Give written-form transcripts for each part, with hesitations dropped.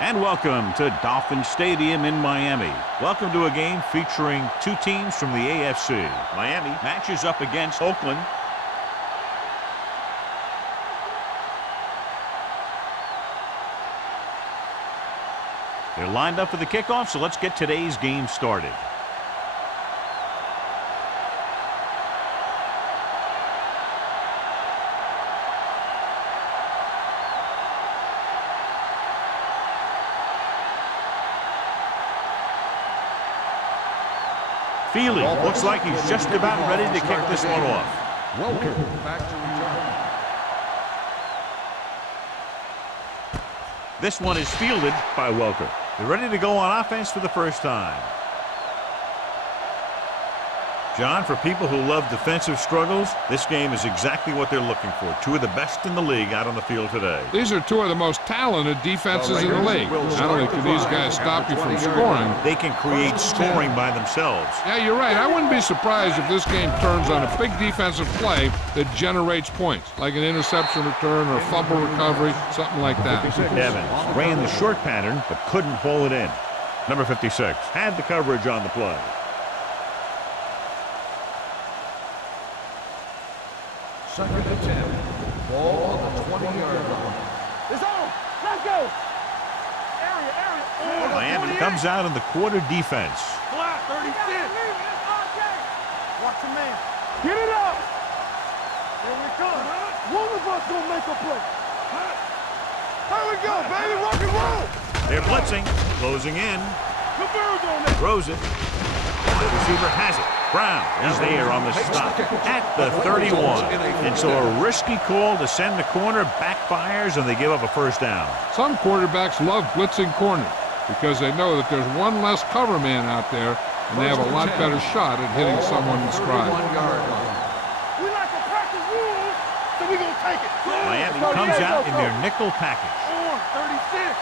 And welcome to Dolphin Stadium in Miami. Welcome to a game featuring two teams from the AFC. Miami matches up against Oakland. They're lined up for the kickoff, so let's get today's game started. Feely looks like he's just about ready to kick this one off. Welcome back to return. This one is fielded by Welker. They're ready to go on offense for the first time. John, for people who love defensive struggles, this game is exactly what they're looking for. Two of the best in the league out on the field today. These are two of the most talented defenses in the league. Not only can these guys stop you from scoring, they can create scoring by themselves. Yeah, you're right. I wouldn't be surprised if this game turns on a big defensive play that generates points, like an interception return or a fumble recovery, something like that. Evans ran the short pattern but couldn't haul it in. Number 56 had the coverage on the play. Second and 10. Ball on the 20-yard line. It's on. Let's go. Area. Miami comes out in the quarter defense. Flat 36. Watch the man. Get it up. Here we come. One of us gonna make a play. Here we go, baby. Rock and roll. They're blitzing, closing in. Converge on that. Throws it. The receiver has it. Brown is there on the stop at the 31. And so a risky call to send the corner backfires, and they give up a first down. Some quarterbacks love blitzing corners because they know that there's one less cover man out there, and they have a lot better shot at hitting someone in stride. We like to practice rules, so we're going to take it. Miami comes out in their nickel package. 36.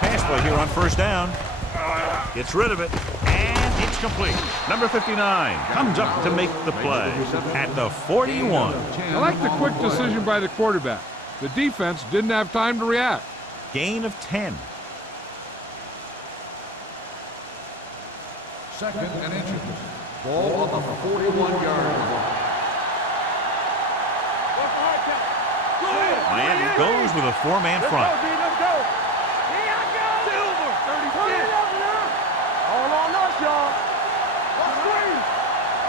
Pass play here on first down. Gets rid of it, and it's complete. Number 59 comes up to make the play at the 41. I like the quick decision by the quarterback. The defense didn't have time to react. Gain of 10. Second and inches. Ball on the 41-yard line. Miami goes with a four-man front. Let's go. Here I go. Silver. 36. Turn it up now. All on us, y'all. Let's screen.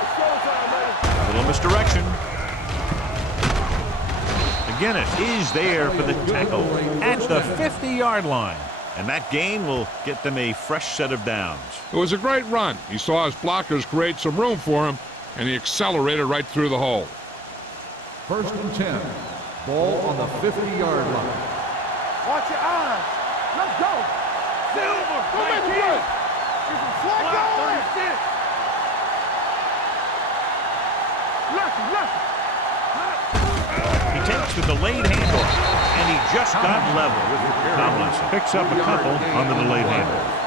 It's showtime, man. A little misdirection. McGinnis is there for the tackle at the 50-yard line. And that gain will get them a fresh set of downs. It was a great run. He saw his blockers create some room for him, and he accelerated right through the hole. First and 10. Ball on the 50-yard line. Watch your eyes. Let's go. Silver. Go make it work. Flat 36. Left. He takes the delayed handoff, and he just got level. Tomlinson picks up a couple on the delayed handoff.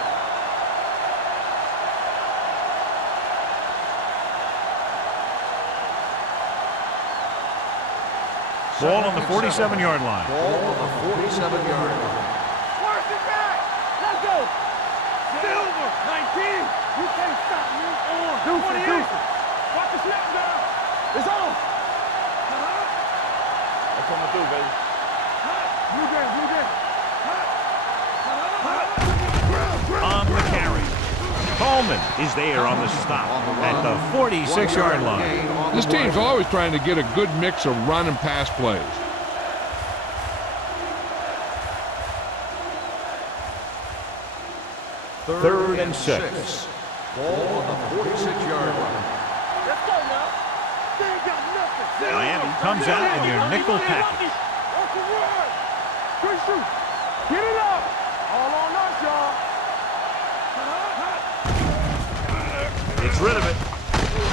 Ball on the 47-yard line. Ball on the 47-yard line. Work it back. Let's go. Silver. 19. You can't stop me. Deuce. Watch the snap down. It's on. That's coming through, baby. Blue game. On the carry. Coleman is there on the stop at the 46-yard line. This team's always trying to get a good mix of run and pass plays. Third and 6. Ball on the 46-yard line. Let's go now. They ain't got nothing. Miami comes out in their nickel package. That's the word. Good shoot. Get it up. All on us, y'all. Gets rid of it. A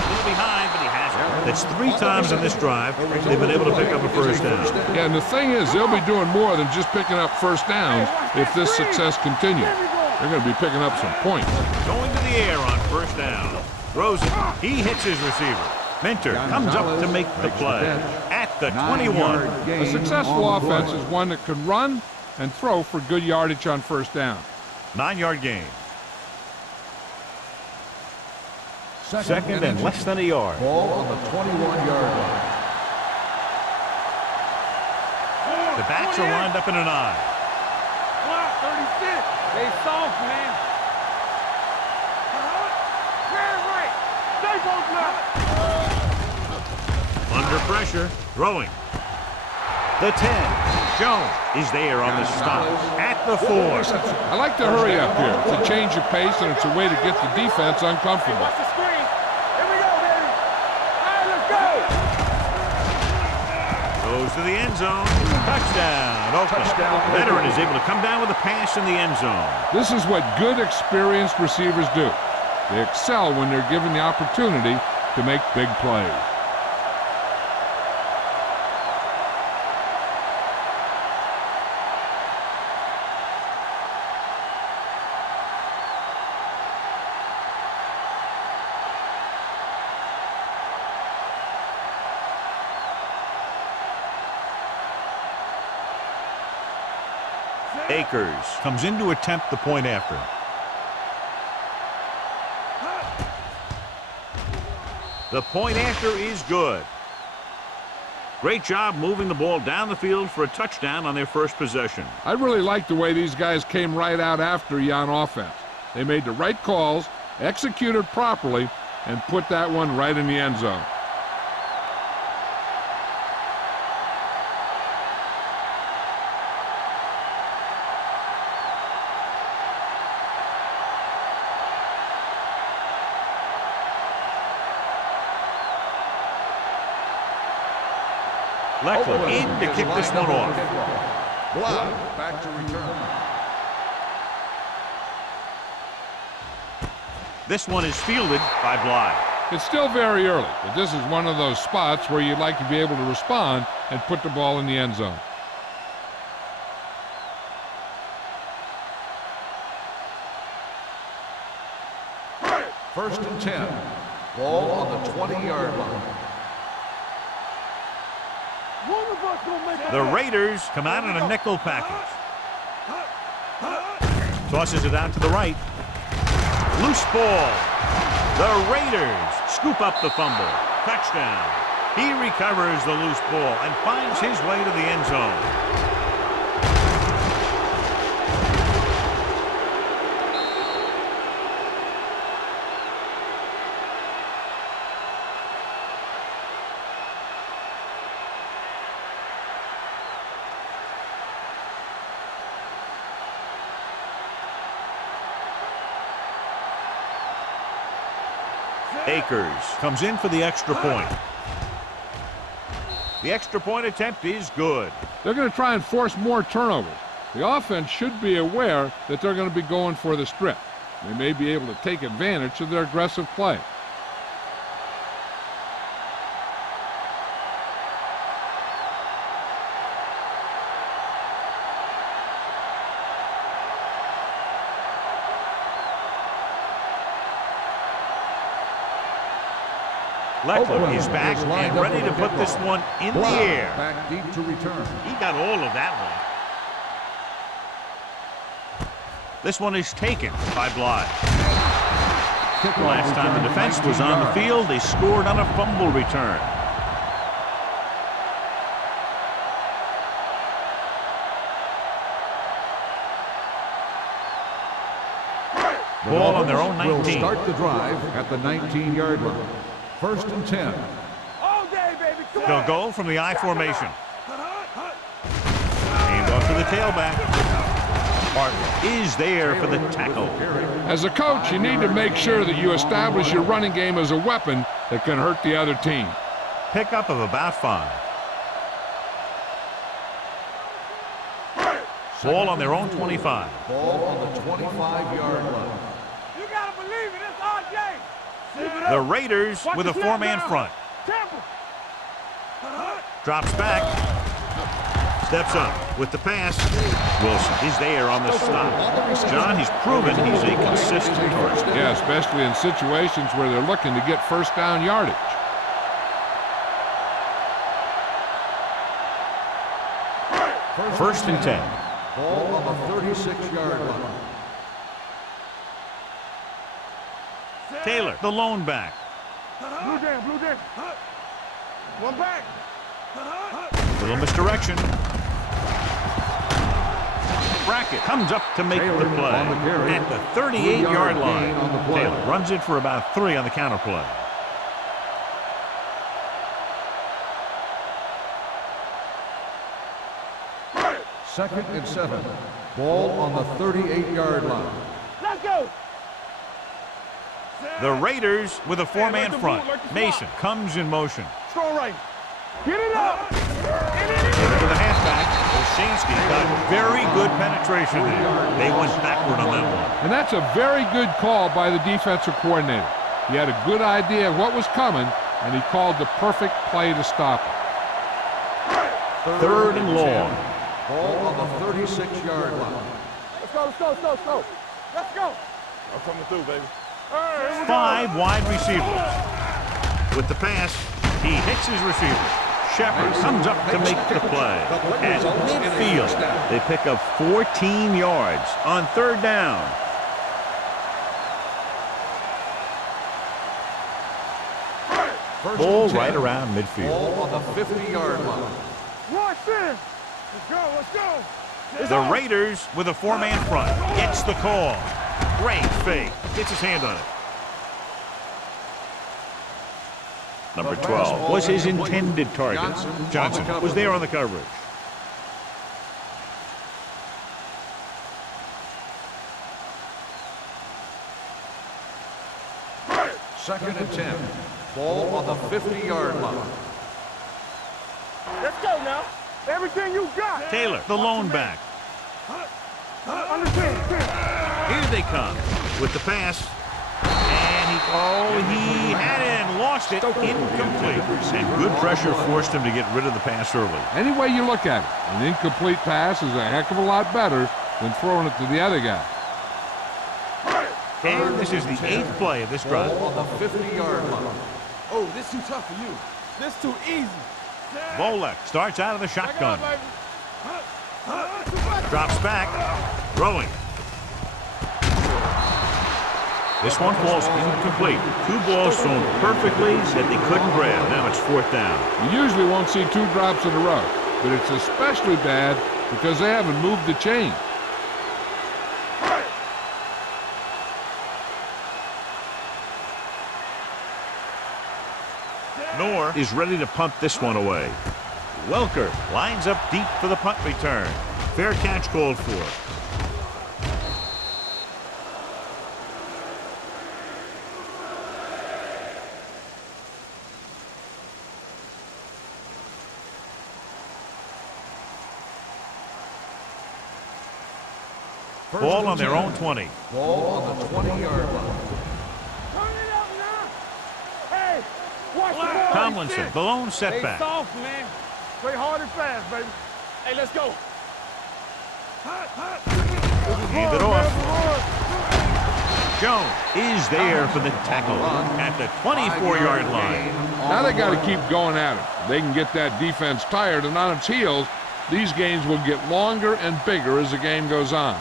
little behind, but he has it. That's 3 times in this drive they've been able to pick up a first down. Yeah, and the thing is, they'll be doing more than just picking up first downs if this success continues. They're going to be picking up some points. Going to the air on first down. Throws it. He hits his receiver. Minter comes up to make the play at the 21. A successful offense is one that can run and throw for good yardage on first down. 9-yard gain. Second and less than a yard. Ball on the 21-yard line. The backs are lined up in an I. 36. They soft, man. Right. Stay both left. Under pressure, throwing. The 10. Jones is there on the stop at the 4. I like to hurry up here. It's a change of pace, and it's a way to get the defense uncomfortable. Watch the screen. Here we go, baby. All right, let's go. Goes to the end zone. Touchdown. Oakland. Veteran is able to come down with a pass in the end zone. This is what good, experienced receivers do. They excel when they're given the opportunity to make big plays. Akers comes in to attempt the point after. The point after is good. Great job moving the ball down the field for a touchdown on their first possession. I really like the way these guys came right out after you on offense. They made the right calls, executed properly, and put that one right in the end zone. Leckler in to kick this one off. Block. Back to return. This one is fielded by Bly. It's still very early, but this is one of those spots where you'd like to be able to respond and put the ball in the end zone. First and 10. Ball on the 20-yard line. The Raiders come out in a nickel package. Tosses it out to the right. Loose ball. The Raiders scoop up the fumble. Touchdown. He recovers the loose ball and finds his way to the end zone. Akers comes in for the extra point. The extra point attempt is good. They're going to try and force more turnovers. The offense should be aware that they're going to be going for the strip. They may be able to take advantage of their aggressive play. Leckler is back and ready to put this one in the air. Back deep to return. He got all of that one. This one is taken by Bly. Last time the defense was on the field, they scored on a fumble return. Ball on their own 19. Will start the drive at the 19-yard line. First and 10. All day, baby. They'll go from the I formation. Aimed off to the tailback. Barton is there for the tackle. As a coach, you need to make sure that you establish your running game as a weapon that can hurt the other team. Pickup of about 5. Ball on their own 25. Ball on the 25-yard line. You gotta believe it. It's RJ. The Raiders with a 4-man front. Drops back. Steps up with the pass. Wilson is there on the stop. John, he's proven he's a consistent target. Yeah, especially in situations where they're looking to get first down yardage. First and 10. Ball on the 36-yard line. Taylor, the lone back. Blue jam, blue jam. One back. Little misdirection. Brackett comes up to make Taylor the play on the carry. at the 38-yard line. gain on the play. Taylor runs it for about 3 on the counter play. Second and 7. Ball on the 38-yard line. Let's go. The Raiders with a 4-man front. Mason comes in motion. Strong right. Get it up. To the halfback, Olshansky got very good penetration there. They went backward on that one. And that's a very good call by the defensive coordinator. He had a good idea of what was coming, and he called the perfect play to stop it. Third and long. Ball on the 36-yard line. Let's go, let's go, let's go, let's go. Let's go. I'm coming through, baby. 5 wide receivers. With the pass, he hits his receiver. Shepard comes up to make the play. At midfield, they pick up 14 yards on third down. Ball right around midfield. Ball on the 50-yard line. Watch this. Let's go, let's go. The Raiders with a 4-man front. Gets the call. Great fake. Gets his hand on it. Number 12 was his intended target. Johnson was there on the coverage. Second and 10. Ball on the 50-yard line. Let's go now. Everything you got. Taylor, the lone back. Understand. Here they come with the pass. And he had it and lost it. Incomplete. And good pressure forced him to get rid of the pass early. Any way you look at it, an incomplete pass is a heck of a lot better than throwing it to the other guy. And this is the 8th play of this drive. Ball on the 50-yard line. Oh, this too tough for you. This too easy. Volek starts out of the shotgun. Drops back. Throwing. This one falls incomplete. 2 balls thrown perfectly that they couldn't grab. Now it's 4th down. You usually won't see 2 drops in a row, but it's especially bad because they haven't moved the chain. Knorr is ready to punt this one away. Welker lines up deep for the punt return. Fair catch called for. Ball on their own 20. Ball on the 20-yard line. Turn it up now. Hey, watch the ball. Tomlinson, the lone Stay setback. soft, man. Play hard and fast, baby. Hey, let's go. Hand it off. Jones is there for the tackle at the 24-yard line. Now they got to keep going at it. They can get that defense tired and on its heels. These games will get longer and bigger as the game goes on.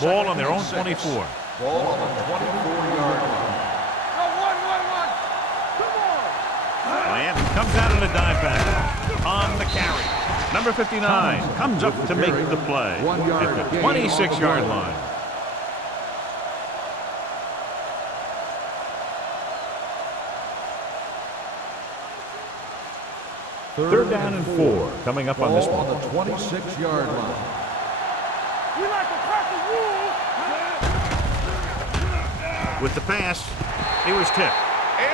Ball on their own 24. Ball on the 24-yard line. One. Come on. Lamb comes out in a dive back on the carry. Number 59 comes up to make the play at the 26-yard line. Third down and 4 coming up on this Ball one. on the 26-yard line. We like to crack the rule. With the pass, it was tipped.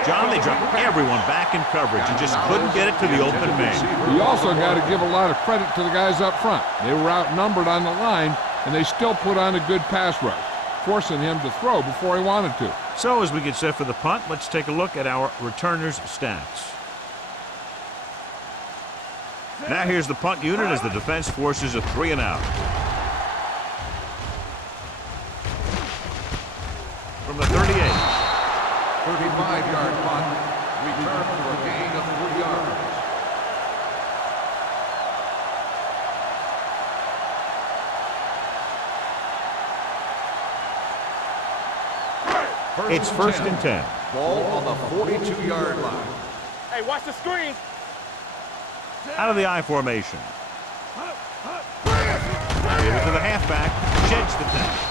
John, they dropped everyone back in coverage and just couldn't get it to the open man. You also got to give a lot of credit to the guys up front. They were outnumbered on the line, and they still put on a good pass rush, forcing him to throw before he wanted to. So as we get set for the punt, let's take a look at our returners' stats. Now here's the punt unit as the defense forces a 3 and out. From the 38. 35-yard punt. Return for a gain of 3 yards. It's first and 10. Ball on the 42-yard line. Hey, watch the screen. Out of the I formation. Give it to the halfback. Sheds the tackle.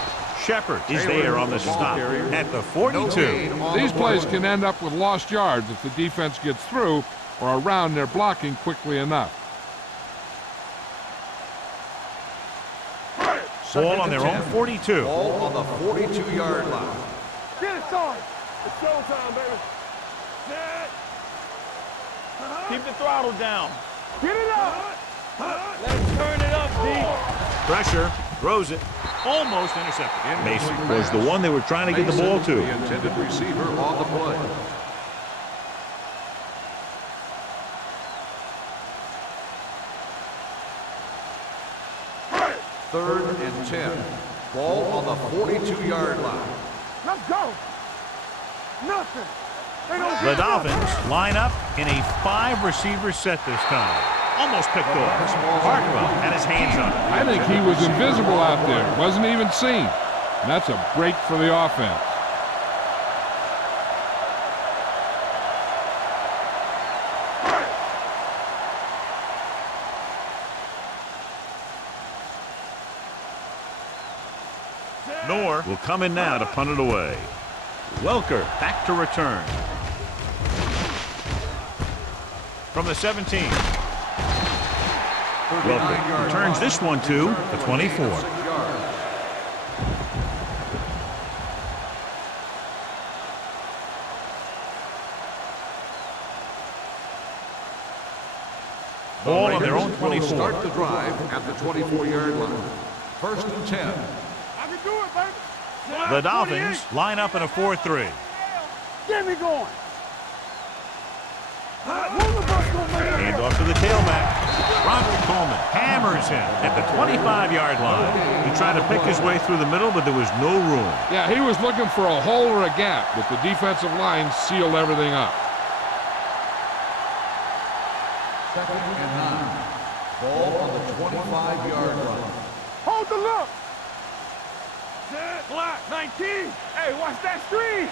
Shepard is there on the stop at the 42. These plays can end up with lost yards if the defense gets through or around their blocking quickly enough. Ball on their own 42. Ball on the 42-yard line. Get it, son. It's showtime, baby. Keep the throttle down. Get it up. Let's turn it up, D. Pressure. Throws it. Almost intercepted. Mason was the one they were trying to get the ball to. The intended receiver on the play. Third and 10. Ball on the 42-yard line. Let's go. Nothing. They don't The get nothing. Dolphins line up in a 5-receiver set this time. Almost picked off. Hartwell had his hands on it. I think he was invisible out there. Wasn't even seen. And that's a break for the offense. Knorr will come in now to punt it away. Welker back to return. From the 17. Welker returns this one to the 24. Ball on their own 24. Start the drive at the 24-yard line. First and 10. I can do it, baby. The Dolphins line up in a 4-3. Get me going. Hand off to the tailback. Roderick Coleman hammers him at the 25-yard line. He tried to pick his way through the middle, but there was no room. Yeah, he was looking for a hole or a gap, but the defensive line sealed everything up. Second and 9. Ball on the 25-yard line. Hold the look. Block 19. Hey, watch that screen.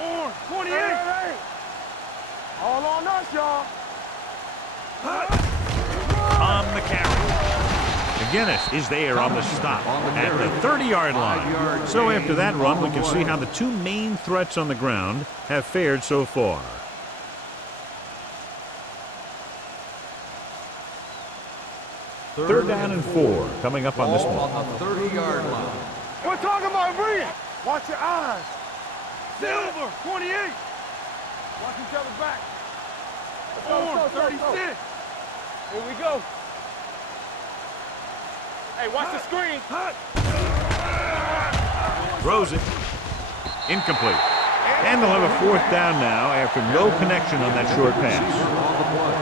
Orange 28. Hey. All on us, y'all. On the carry. McGinnis is there on the stop at the 30-yard line. So after that run, we can see how the two main threats on the ground have fared so far. Third down and 4 coming up on this one. On the 30-yard line. We're talking about Bree. Watch your eyes. Silver 28. Watch each other back. Orange 36. Here we go. Hey, watch the screen. Throws it. Incomplete. And they'll have a 4th down now after no connection on that short pass. On the play.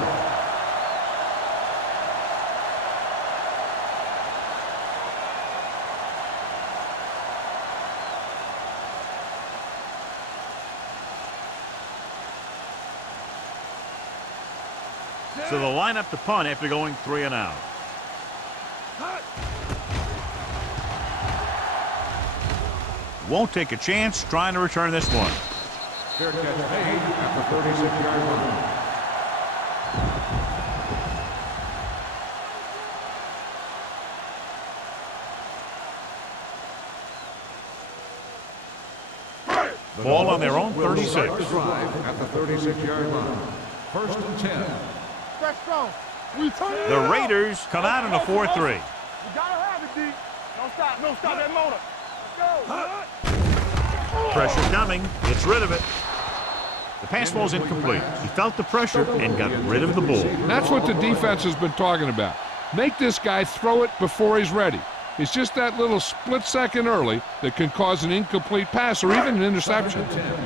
So they'll line up to punt after going 3 and out. Won't take a chance trying to return this one. Fair catch made at the 36-yard line. Ball on their own Will 36. start the drive at the 36-yard line. First and 10. Stretch strong. We turn it The up. Raiders come out in a 4-3. You gotta have it, D. Don't stop. Don't stop that motor. Let's go. Pressure coming. Gets rid of it. The pass ball's incomplete. He felt the pressure and got rid of the ball. That's what the defense has been talking about. Make this guy throw it before he's ready. It's just that little split second early that can cause an incomplete pass or even an interception. 10.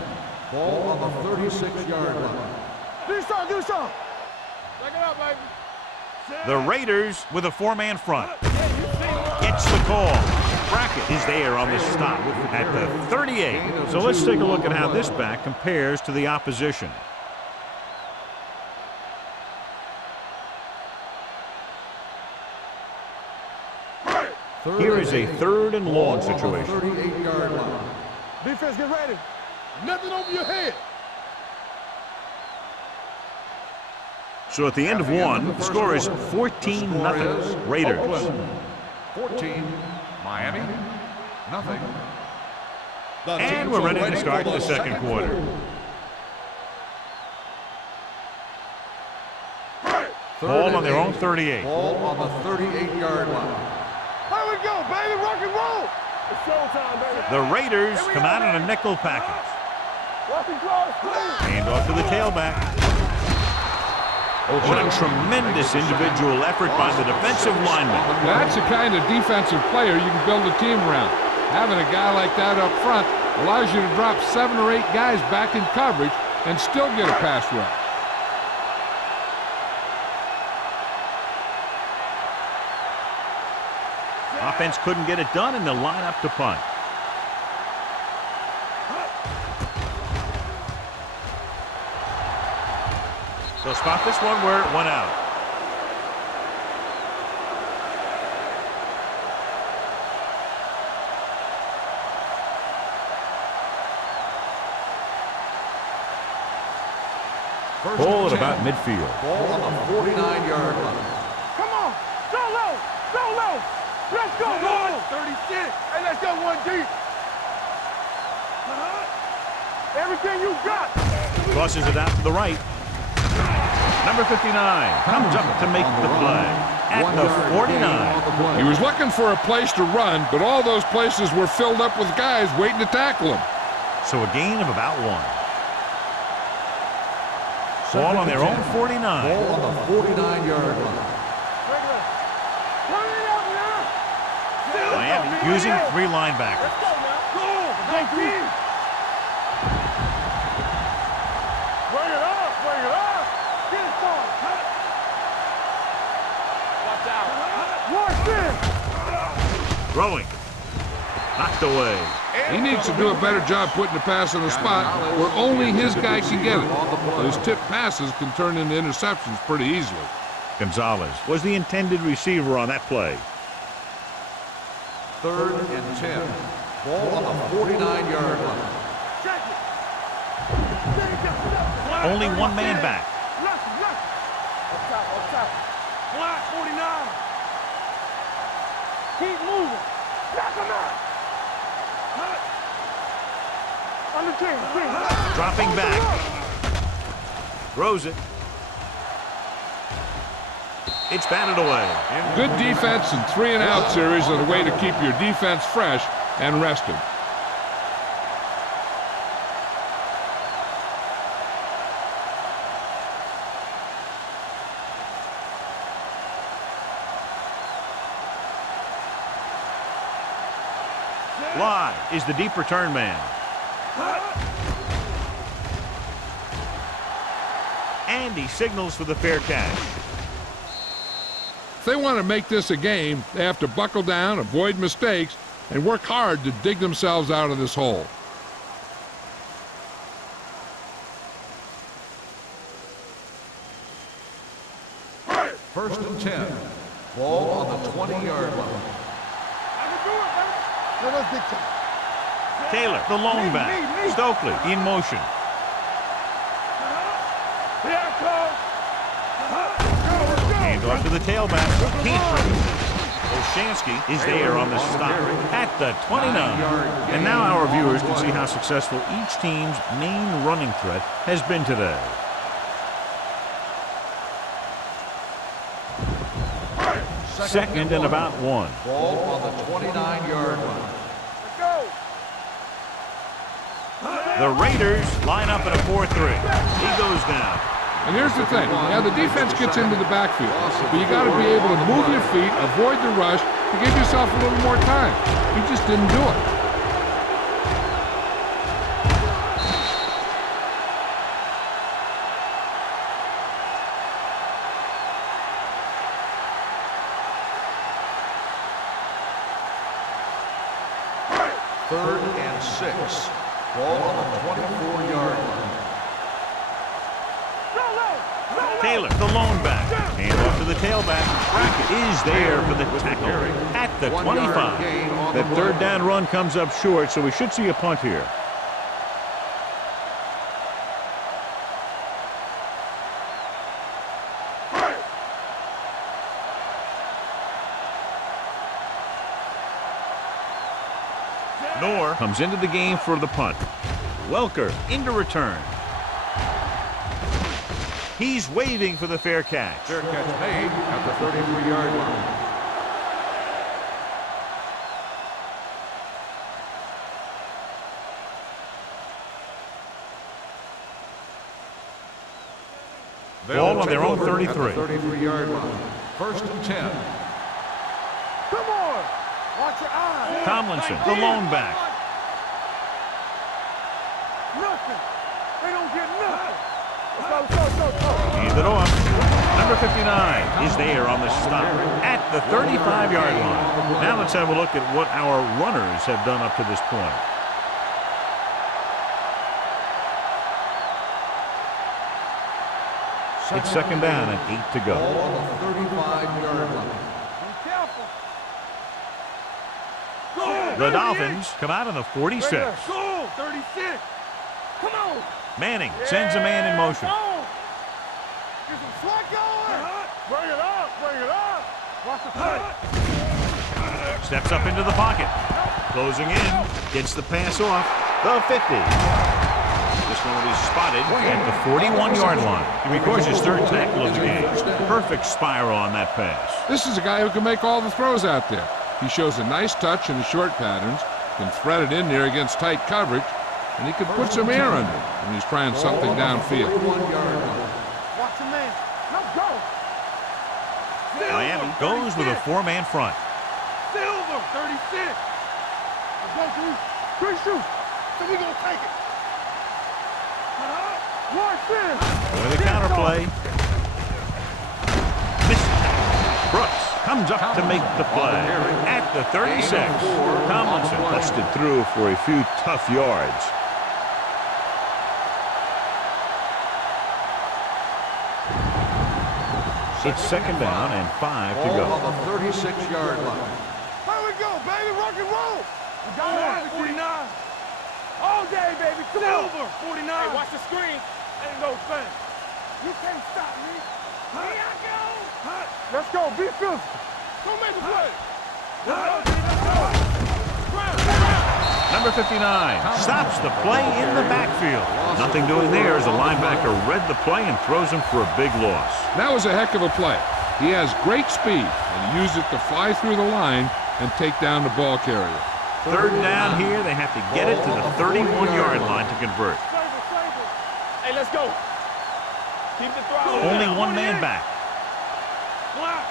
Ball on the 36-yard line. Do something. Do something. The Raiders with a 4-man front. Gets the call. Brackett is there on the stop at the 38. So let's take a look at how this back compares to the opposition. Here is a 3rd and long situation. 38-yard line. Defense, get ready. Nothing over your head. So at the end of one, the score is 14-0 Raiders. Oakland, 14, Miami, nothing. And we're ready to start the second quarter. Ball on their own 38. Ball on the 38-yard line. Here we go, baby. Rock and roll. It's showtime, baby. The Raiders come out in a nickel package. Walk and close, please. Hand off to the tailback. What a tremendous individual effort by the defensive lineman. That's the kind of defensive player you can build a team around. Having a guy like that up front allows you to drop 7 or 8 guys back in coverage and still get a pass rush. Offense couldn't get it done, and they'll line up to punt. So spot this one where it went out. Ball at about midfield. Ball on the 49-yard line. Come on. Go low. Go low. Let's go, boys. 36. Hey, let's go one deep. Everything you got. Crosses it out to the right. Number 59 comes up to make the play at the 49. He was looking for a place to run, but all those places were filled up with guys waiting to tackle him. So a gain of about 1. Ball on their own 49. Ball on the 49-yard line. Miami using 3 linebackers. Bring it up. Bring it up. Get it started. Watch out. Watch this. Throwing. Knocked away. He needs to do a better job putting the pass in a spot where only his guy can get it. Those tip passes can turn into interceptions pretty easily. Gonzalez was the intended receiver on that play. 3rd and 10. Ball on the 49-yard line. Check it. Only 1 man back. Up top. Flat 49. Keep moving. Knock him out. On the 10. Dropping back. Throws it. It's batted away. Good defense and 3-and-out series are the way to keep your defense fresh and rested. Live is the deep return man. And he signals for the fair catch. If they want to make this a game, they have to buckle down, avoid mistakes, and work hard to dig themselves out of this hole. First and 10. Ball on the 20-yard line. Taylor, the lone back. Stokely in motion. Hand off to the tailback. Can't bring it. Olshansky is there on the stop at the 29. And now our viewers can see how successful each team's main running threat has been today. Second and about 1. Ball on the 29-yard line. The Raiders line up in a 4-3. He goes down. And here's the thing. Yeah, the defense gets into the backfield, but you got to be able to move your feet, avoid the rush, to give yourself a little more time. He just didn't do it. 3rd and 6. Ball on the 24-yard line. Taylor, the lone back. Hand off to the tailback. Brackett is there for the tackle at the 25. That 3rd down run comes up short, so we should see a punt here. Knorr comes into the game for the punt. Welker into return. He's waving for the fair catch. Fair catch made at the 33-yard line. Ball on their own 33. At the 33-yard line. 1st and 10. Come on! Watch your eyes! Tomlinson, the lone back. Nothing! They don't get nothing! Let's go. Hand it off. Number 59 is there on the stop at the 35-yard line. Now let's have a look at what our runners have done up to this point. It's 2nd down and 8 to go. Ball on the 35-yard line. Be careful. The Dolphins come out on the 46. Go! 36! Come on! Manning sends a man in motion. Get some slack going! Bring it up! Watch the play! Steps up into the pocket. Closing in. Gets the pass off. The 50. This one will be spotted at the 41-yard line. He records his 3rd tackle of the game. Perfect spiral on that pass. This is a guy who can make all the throws out there. He shows a nice touch in the short patterns, can thread it in there against tight coverage, and he can put some air under it when he's trying something downfield. Watch the man. Let's go! Miami goes with a 4-man front. Silver! 36! Let's go, Drew. Great shoot! So we gonna take it. Watch this! With the counterplay. Missed tackle. Brooks comes up to make the play at the 36. Tomlinson busted through for a few tough yards. It's 2nd down and 5 to go. Ball on the 36-yard line. Here we go, baby. Rock and roll. We got it. 49. All day, baby. Come Silver. 49. Hey, watch the screen. Ain't no thing. You can't stop me. Here I go. Let's go. Be physical. Don't make a play. Let's go. Number 59 stops the play in the backfield. Nothing doing there as the linebacker read the play and throws him for a big loss. That was a heck of a play. He has great speed, and he used it to fly through the line and take down the ball carrier. 3rd down here. They have to get it to the 31-yard line to convert. Hey, let's go. Keep the throttle. Only one man back.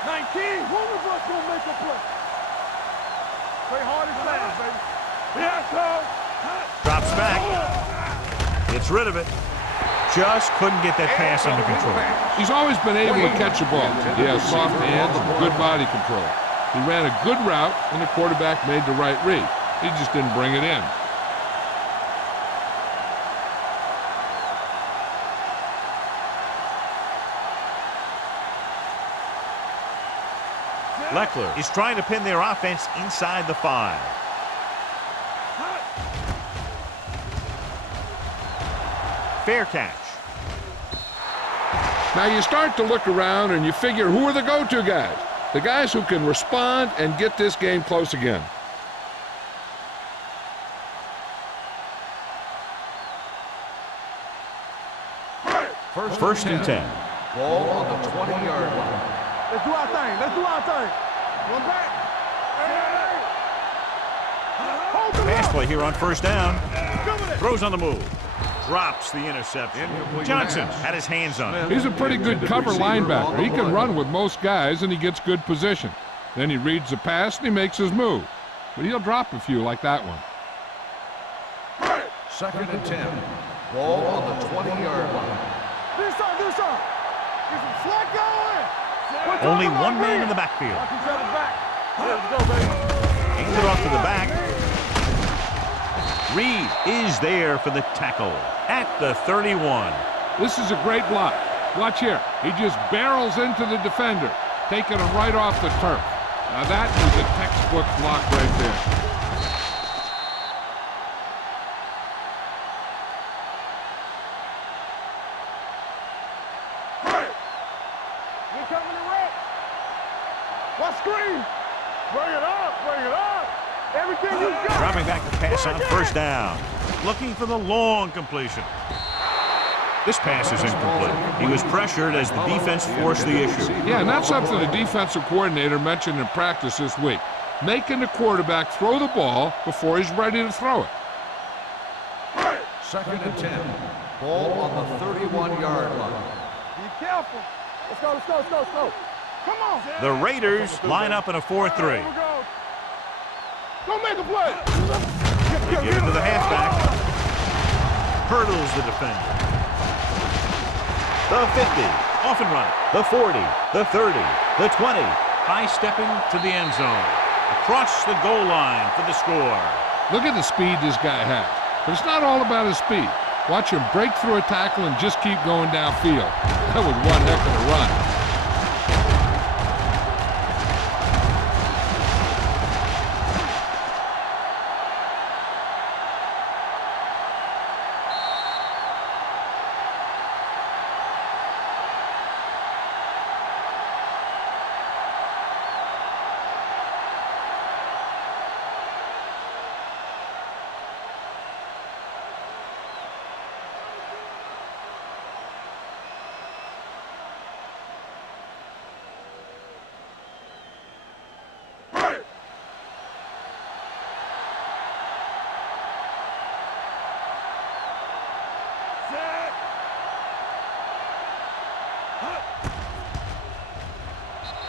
19. One of us gonna make a play. Play hard and fast, baby. Yeah, go. Drops back. Gets rid of it. Just couldn't get that pass under control. He's always been able to catch a ball. He has soft hands and good body control. He ran a good route, and the quarterback made the right read. He just didn't bring it in. Leckler is trying to pin their offense inside the 5. Fair catch. Now you start to look around and you figure, who are the go-to guys? The guys who can respond and get this game close again. First and 10. Ball on the 20-yard line. Let's do our thing. One back. Pass play here on 1st down. Throws on the move. Drops the interception. Johnson had his hands on it. He's a pretty good cover linebacker. He can run with most guys, and he gets good position. Then he reads the pass, and he makes his move. But he'll drop a few like that one. 2nd and 10. Ball on the 20-yard line. This side. Get some slack going. Only one man in the backfield. Watch each other back. Let's go, baby. Hands it off to the back. Reed is there for the tackle at the 31. This is a great block. Watch here. He just barrels into the defender, taking him right off the turf. Now that is a textbook block right there. You're coming to wreck. What screen? Bring it up, bring it up. Everything you got. Dropping back to pass on first down. Looking for the long completion. This pass is incomplete. He was pressured as the defense forced the issue. Yeah, and that's something the defensive coordinator mentioned in practice this week. Making the quarterback throw the ball before he's ready to throw it. 2nd and 10. Ball on the 31-yard line. Be careful. Let's go, let's go, let's go, let's go. Come on. The Raiders line up in a 4-3. Here we go. Don't make a play. They give it to the halfback. Hurdles the defender. The 50, off and running. The 40, the 30, the 20. High-stepping to the end zone. Across the goal line for the score. Look at the speed this guy has. But it's not all about his speed. Watch him break through a tackle and just keep going downfield. That was one heck of a run.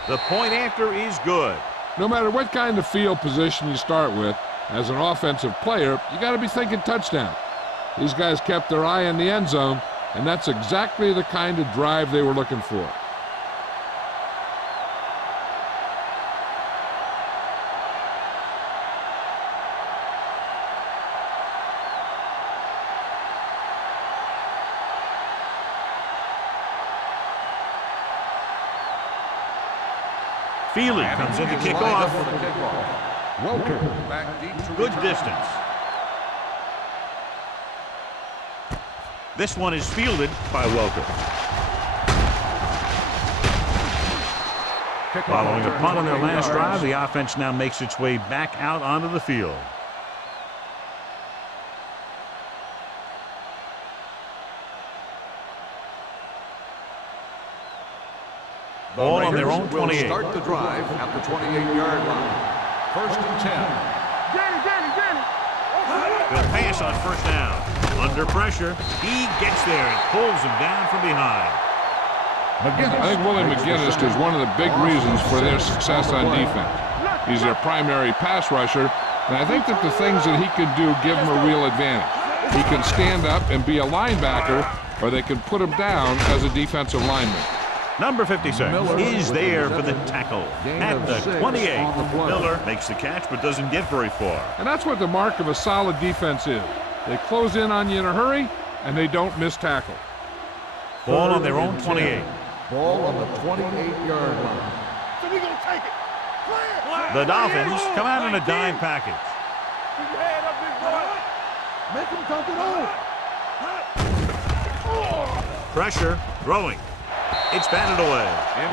The point after is good. No matter what kind of field position you start with, as an offensive player, you got to be thinking touchdown. These guys kept their eye on the end zone, and that's exactly the kind of drive they were looking for. Feely comes in to kick off. Welcome back deep to Good return. distance. This one is fielded by Welker. Following a punt on their last drive, the offense now makes its way back out onto the field. Ball on their own 28. Will start the drive at the 28-yard line. 1st and 10. Danny. They'll pass on first down. Under pressure, he gets there and pulls him down from behind. I think Willie McGinnis is one of the big reasons for their success on defense. He's their primary pass rusher, and I think that the things that he can do give him a real advantage. He can stand up and be a linebacker, or they can put him down as a defensive lineman. Number 56 is there for the tackle at the 28. Miller makes the catch but doesn't get very far. And that's what the mark of a solid defense is. They close in on you in a hurry, and they don't miss tackle. Ball on their own 28. Ball on the 28-yard line. So we gonna take it. The Dolphins come out in a dime package. Keep your head up, big boy. Make him tuck it on. Pressure, throwing. It's batted away.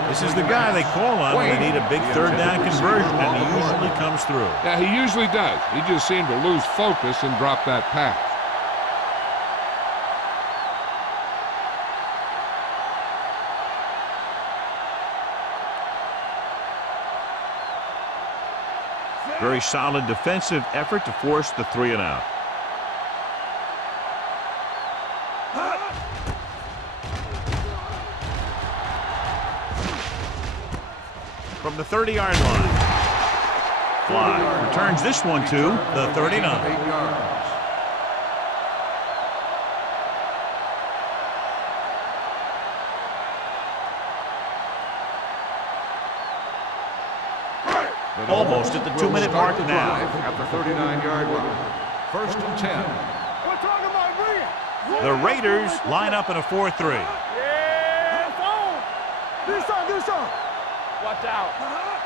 This is the guy they call on when they need a big third down conversion, and he usually comes through. Yeah, he usually does. He just seemed to lose focus and drop that pass. Very solid defensive effort to force the 3-and-out. From the 30-yard line. Fly returns this one to the 39. 8 yards. Almost at the 2-minute mark now. At the 39-yard line. First and 10. We're talking about Rhea. The Raiders line up in a 4-3. Yeah, it's on. Do something. Watch out.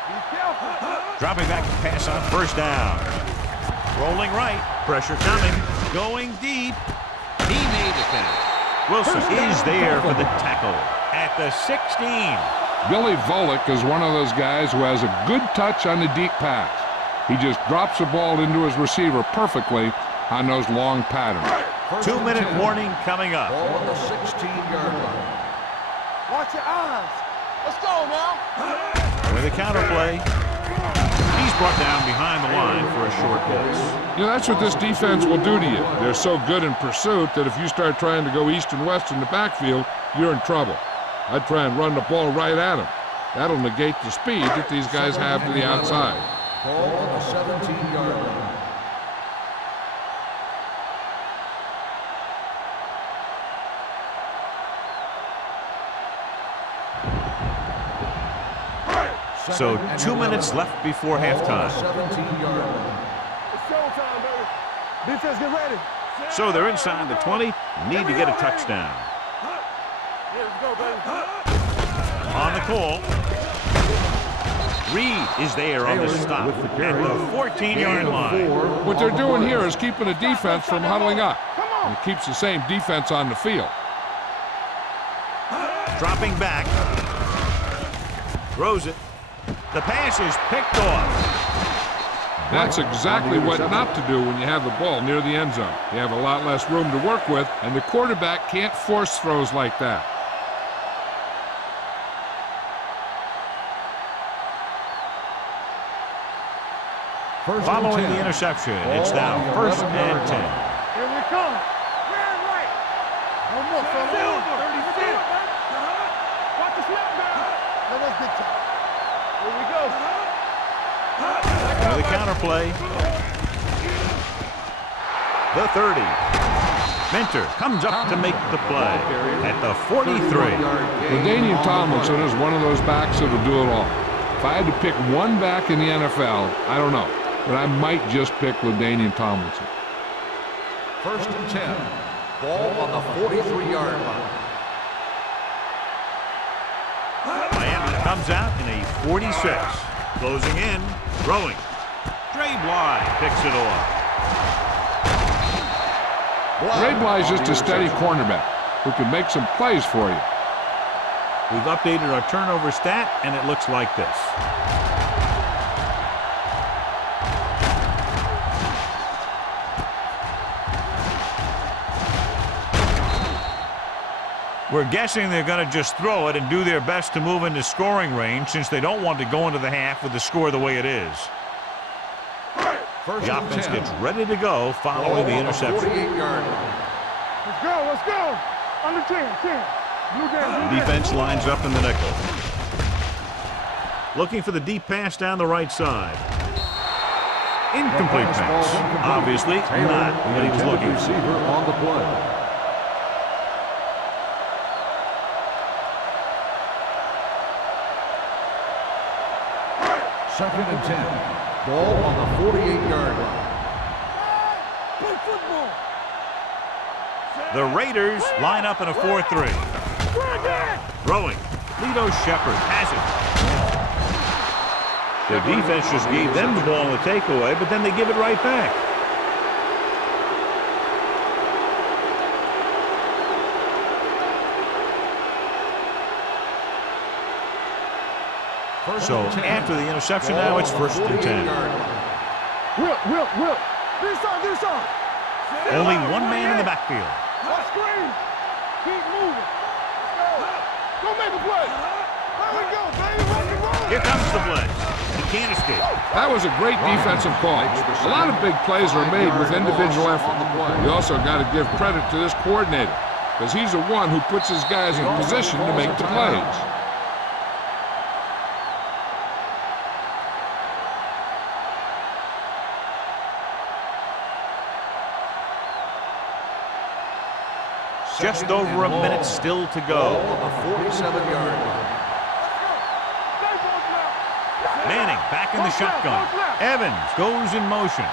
Be careful. Dropping back to pass on first down. Rolling right. Pressure coming. Going deep. He made the catch. Wilson is there for the tackle at the 16. Billy Volek is one of those guys who has a good touch on the deep pass. He just drops the ball into his receiver perfectly on those long patterns. 2-minute warning coming up. Ball on the 16-yard line. Watch your eyes. Let's go now. With a counter play. He's brought down behind the line for a short loss. You know, that's what this defense will do to you. They're so good in pursuit that if you start trying to go east and west in the backfield, you're in trouble. I'd try and run the ball right at them. That'll negate the speed that these guys have to the outside. Ball on the 17-yard line. So 2 minutes left before halftime. 17-yard line. It's showtime, baby. Defense, get ready. So they're inside the 20. Need to get a touchdown. Yeah, let's go, baby. On the call. Reed is there on the stop at the 14-yard line. What they're doing here is keeping the defense from huddling up. And it keeps the same defense on the field. Dropping back. Throws it. The pass is picked off. That's exactly what not to do when you have the ball near the end zone. You have a lot less room to work with, and the quarterback can't force throws like that. Following the interception, it's now first and 10. Here we come. Man, right. No more, son. Silver. 36. Watch the snap down. Now let's get to it. Here we go. With a counter play. The 30. Mentor comes up to make the play at the 43. LaDainian Tomlinson is one of those backs that'll do it all. If I had to pick one back in the NFL, I don't know, but I might just pick LaDainian Tomlinson. First and 10. Ball on the 43-yard line. Miami comes out in a 46. Closing in. Throwing. Dre Bly picks it off. Ray Bly's just a steady cornerback who can make some plays for you. We've updated our turnover stat, and it looks like this. We're guessing they're going to just throw it and do their best to move into scoring range since they don't want to go into the half with the score the way it is. First The and offense 10. gets ready to go following the interception. 48-yard line. Let's go. Under 10. Blue down. Defense lines up in the nickel. Looking for the deep pass down the right side. Incomplete pass. Obviously not what he was looking for. Receiver on the play. Second and 10. Ball on the 48-yard line. Play football. The Raiders line up in a 4-3. Throwing. Lito Shepard has it. Their defense just gave them the ball in the takeaway, but then they give it right back. So after the interception, now it's first and 10. Will. Do something. Only one man in the backfield. Let's screen. Keep moving. Go make a play. There we go, baby. Rock and roll. Here comes the blitz. He can't escape. That was a great defensive call. A lot of big plays are made with individual effort. You also got to give credit to this coordinator because he's the one who puts his guys in position to make the plays. Just over a minute still to go. On the 47-yard line. Manning back in the shotgun. Evans goes in motion.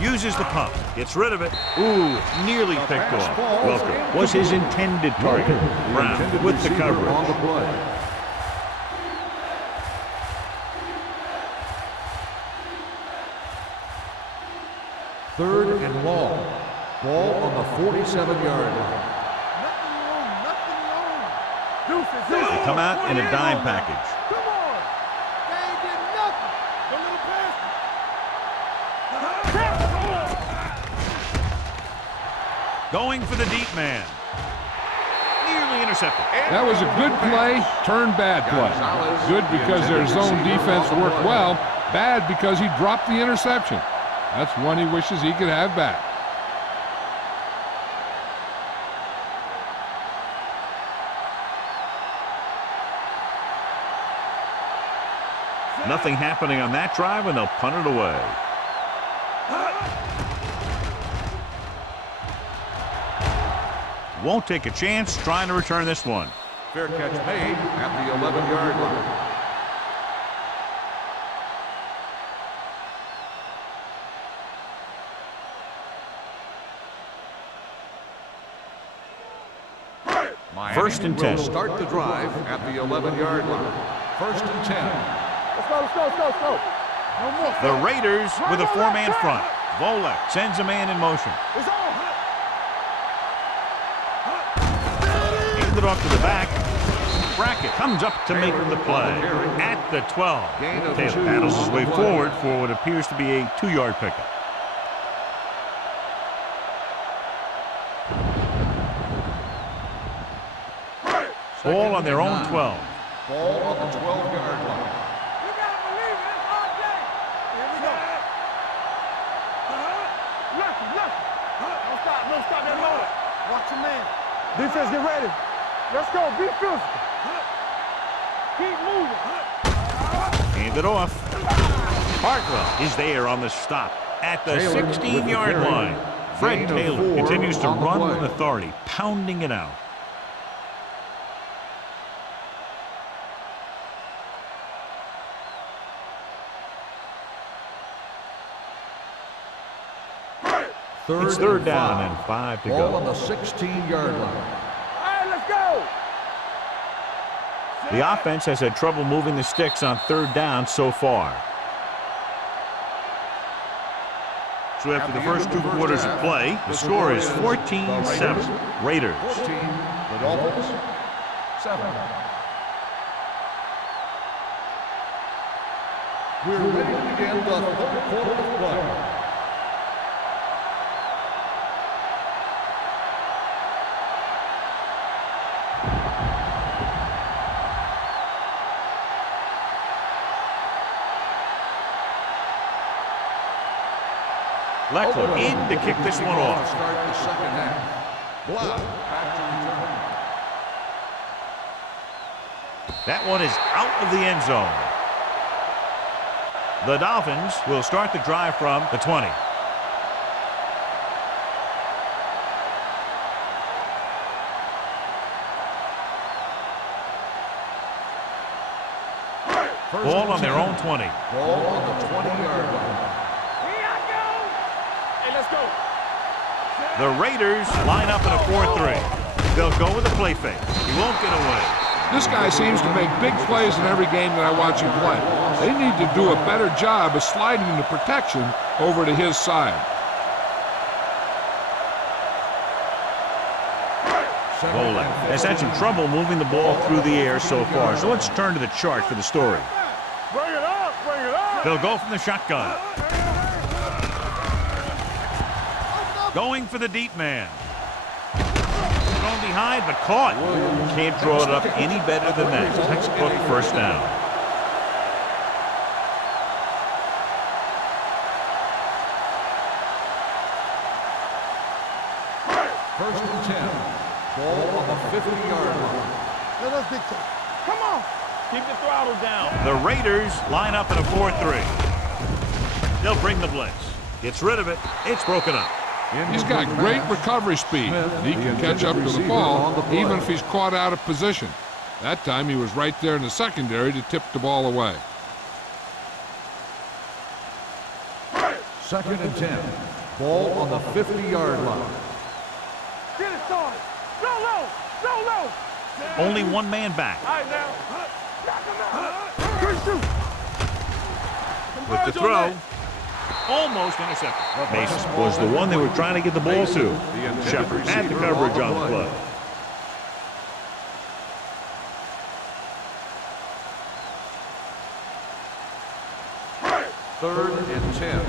Uses the pump. Gets rid of it. Ooh, nearly picked off. Welker was his intended target. Brown with the coverage. On the play. Third and long. Ball on the 47-yard line. They come out in a dime package. Come on. They ain't getting nothing. Don't let him pass. Going for the deep man. Nearly intercepted. That was a good play, turned bad play. Good because their zone defense worked well, bad because he dropped the interception. That's one he wishes he could have back. Nothing happening on that drive, and they'll punt it away. Won't take a chance trying to return this one. Fair catch made at the 11-yard line. First and 10. Start the drive at the 11-yard line. First and 10. Let's go. No more. The Raiders with a four-man front. Volek sends a man in motion. It's on. Handed off to the back. Brackett comes up to make the play at the 12. Taylor battles his way forward for what appears to be a 2-yard pickup. Ball on their own 12. Ball on the 12-yard line. You gotta believe it. It's our day. Here we go. Lucky. Don't stop that motor. Watch your man. Defense, get ready. Let's go. Be physical. Keep moving. Handed off. Hartwell is there on the stop at the 16-yard line. Fred Taylor continues to run with authority, pounding it out. It's third down and 5 to Ball go. on the 16-yard line. All right, let's go. The offense has had trouble moving the sticks on third down so far. So after the first 2 quarters of play, the score is 14-7. Raiders. 14, the Dolphins, 7. We're ready to begin the third quarter of play. Leckler in to kick this one off. Start the second half. Block back to return. That one is out of the end zone. The Dolphins will start the drive from the 20. Ball on their own 20. Ball on the 20-yard line. Let's go. The Raiders line up in a 4-3. They'll go with a play fake. He won't get away. This guy seems to make big plays in every game that I watch him play. They need to do a better job of sliding the protection over to his side. Volek has had some trouble moving the ball through the air so far. So let's turn to the chart for the story. Bring it up. They'll go from the shotgun. Going for the deep man. Thrown behind, but caught. Can't draw it up any better than that. Textbook first down. First and 10. Ball on the 50-yard line. Let us dictate. Come on. Keep the throttle down. The Raiders line up in a 4-3. They'll bring the blitz. Gets rid of it. It's broken up. He's got great recovery speed. He can catch up to the ball even if he's caught out of position. That time he was right there in the secondary to tip the ball away. Second and 10. Ball on the 50-yard line. Get it started. Go low. Go low. Only one man back. All right, now. Knock him out. Good shoot. With the throw. Almost intercepted. Mason was the one they were trying to get the ball to. Shepard had the coverage on the play. Third and 10.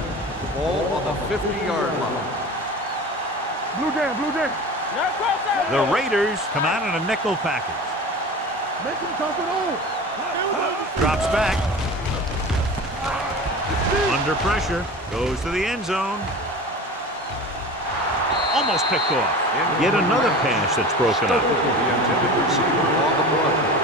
Ball on the 50-yard line. Blue jam, blue jam. The Raiders come out in a nickel package. Make him tough it on. Drops back. Under pressure. Goes to the end zone. Almost picked off. Yet another pass that's broken up. The intended receiver on the play.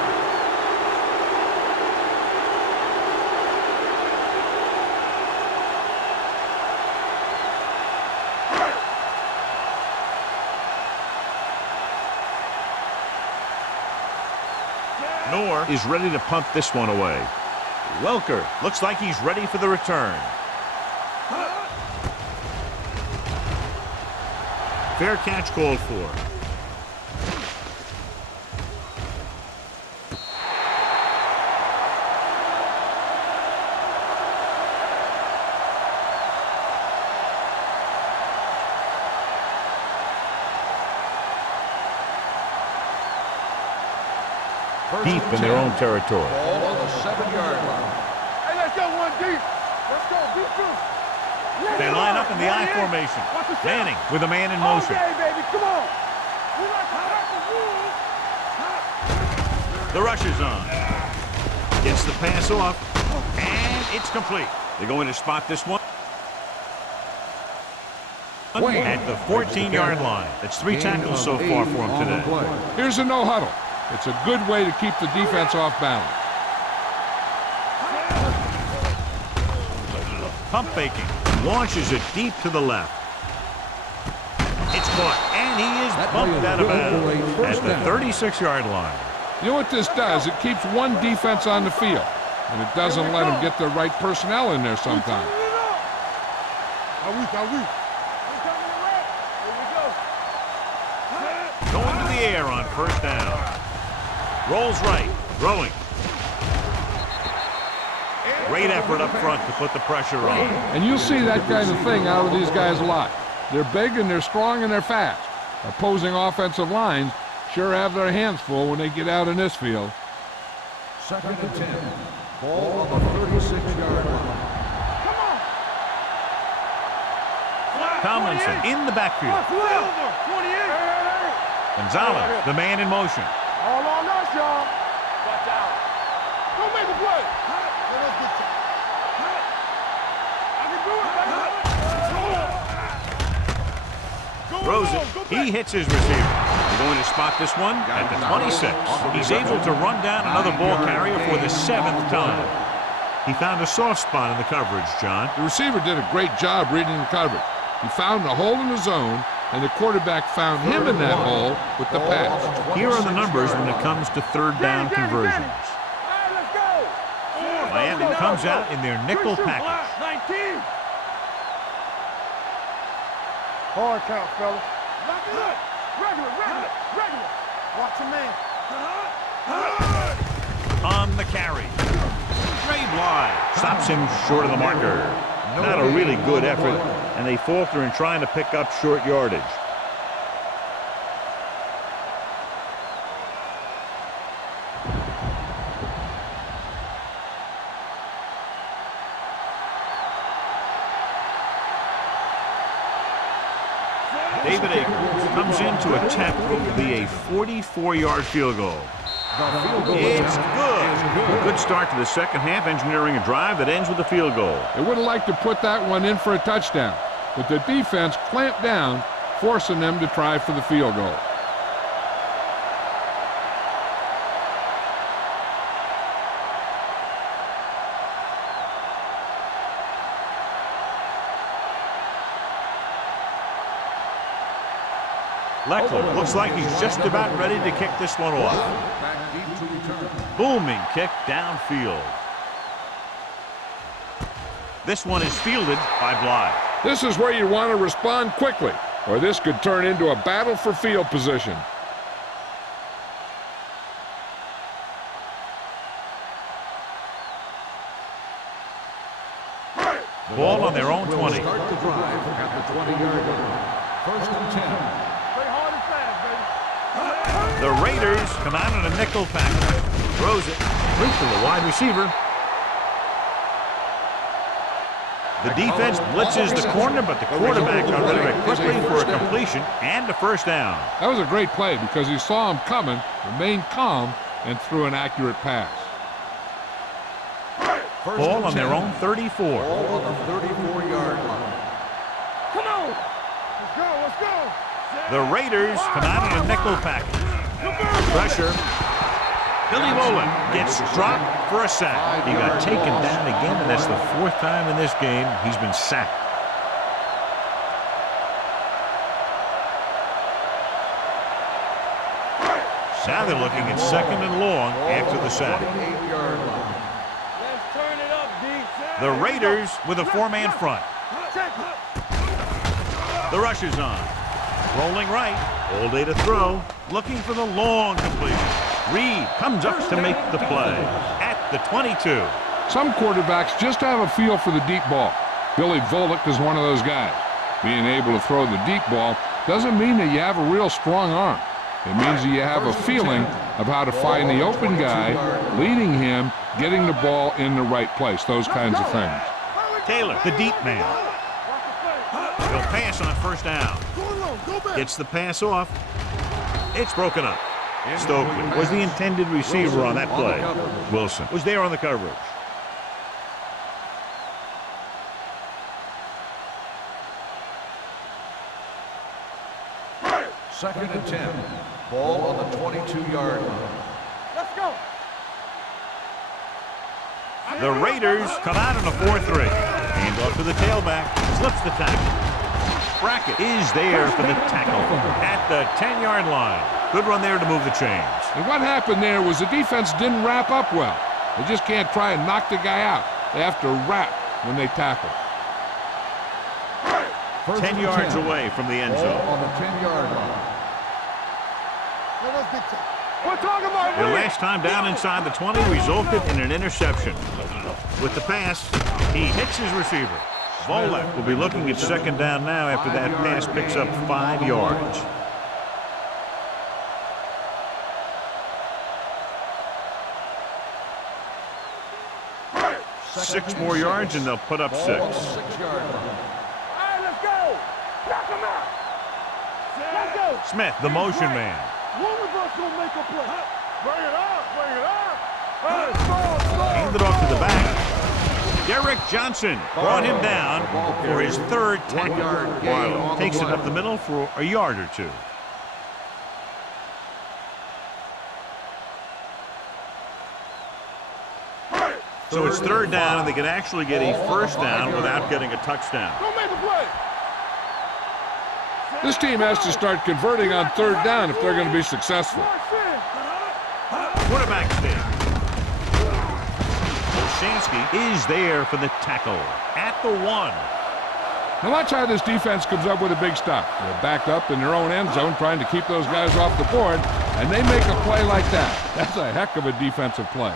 Noor is ready to punt this one away. Welker looks like he's ready for the return. Fair catch called for. Deep in their own territory. Ball on the 7-yard line. Hey, let's go one deep. Let's go. Deep through. They line up in the I formation. Manning with a man in motion. Okay, baby. Come on. We like to The rush is on. Gets the pass off. And it's complete. They're going to spot this one at the 14-yard line. That's 3 tackles so far for him today. Here's a no huddle. It's a good way to keep the defense off balance. Pump faking. Launches it deep to the left. It's caught. And he is bumped out of bounds at the 36-yard line. You know what this does? It keeps one defense on the field, and it doesn't let them get the right personnel in there sometimes. Going to the air on first down. Rolls right. Throwing. Great effort up front to put the pressure on. And you'll see that kind of thing out of these guys a lot. They're big and they're strong and they're fast. Opposing offensive lines sure have their hands full when they get out in this field. Second and 10. Ball on the 36-yard line. Tomlinson in the backfield. Gonzalez, the man in motion. All on us, y'all. Watch out. Don't make a play. Let us get you. I can do it, baby. Throws it. He hits his receiver. They're going to spot this one at the 26. He's able to run down another ball carrier for the 7th time. He found a soft spot in the coverage, John. The receiver did a great job reading the coverage. He found a hole in the zone, and the quarterback found him in that hole with the pass. Here are the numbers when it comes to third down conversions. Miami comes out in their nickel package. 19. Hard count, fellas. Regular. Watch your man. On the carry. Ray Blige stops him short of the marker. Not a really good effort, and they falter in trying to pick up short yardage. David Akers comes in to attempt what will be a 44-yard field goal. It's good. A good start to the second half, engineering a drive that ends with a field goal. They would have liked to put that one in for a touchdown, but the defense clamped down, forcing them to try for the field goal. Leckler looks like he's just about ready to kick this one off. Booming kick downfield. This one is fielded by Blige. This is where you want to respond quickly, or this could turn into a battle for field position. Ball on their own 20. Start the drive at the 20-yard line. 1st and 10. Play hard and fast, baby. The Raiders come out in a nickel package. Throws it right to the wide receiver. The defense blitzes the corner, but the quarterback got rid of it quickly for a completion and a first down. That was a great play because he saw him coming, remained calm, and threw an accurate pass. Ball on their own 34. Ball on the 34-yard line. Come on. Let's go, let's go. The Raiders come out in a nickel package. Pressure. Billy Bowling gets dropped for a sack. He got taken down again, and that's the 4th time in this game he's been sacked. Now they're looking at 2nd and long after the sack. 28-yard line. Let's turn it up, D. The Raiders with a 4-man front. The rush is on. Rolling right. All day to throw. Looking for the long completion. Reed comes up to make the play at the 22. Some quarterbacks just have a feel for the deep ball. Billy Volek is one of those guys. Being able to throw the deep ball doesn't mean that you have a real strong arm. It means that you have a feeling of how to find the open guy, leading him, getting the ball in the right place, those kinds of things. Taylor, the deep man. He'll pass on 1st down. Gets the pass off. It's broken up. Stokely was the intended receiver on that play. Wilson was there on the coverage. Second and 10. Ball on the 22-yard line. Let's go. The Raiders come out in a 4-3. Hand off to the tailback. Slips the tackle. Brackett is there for the tackle at the 10-yard line. Good run there to move the chains. And what happened there was the defense didn't wrap up well. They just can't try and knock the guy out. They have to wrap when they tackle. 10 yards away from the end zone. On the 10-yard line. We're talking about Their last time down inside the 20 resulted in an interception. With the pass, he hits his receiver. Volek will be looking at 2nd down now after that pass picks up 5 yards. Six more yards and they'll put up 6. Ball on the 6-yard line. All right, let's go. Knock him out. Let's go. Smith, the motion man. One of us gonna make a play. Bring it up, bring it up. Score. Handed off to the back. Derek Johnson brought him down for his 3rd tackle. Barlow takes it up the middle for a yard or 2. So it's 3rd down, and they can actually get a 1st down without getting a touchdown. Go make a play. This team has to start converting on 3rd down if they're going to be successful. Quarterback stand. Olshansky is there for the tackle at the 1. Now watch how this defense comes up with a big stop. They're backed up in their own end zone trying to keep those guys off the board, and they make a play like that. That's a heck of a defensive play.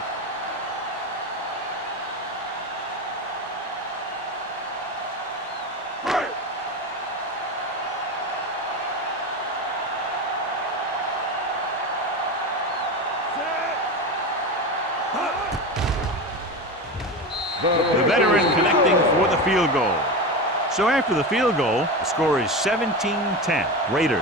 The veteran connecting for the field goal. So after the field goal, the score is 17-10, Raiders.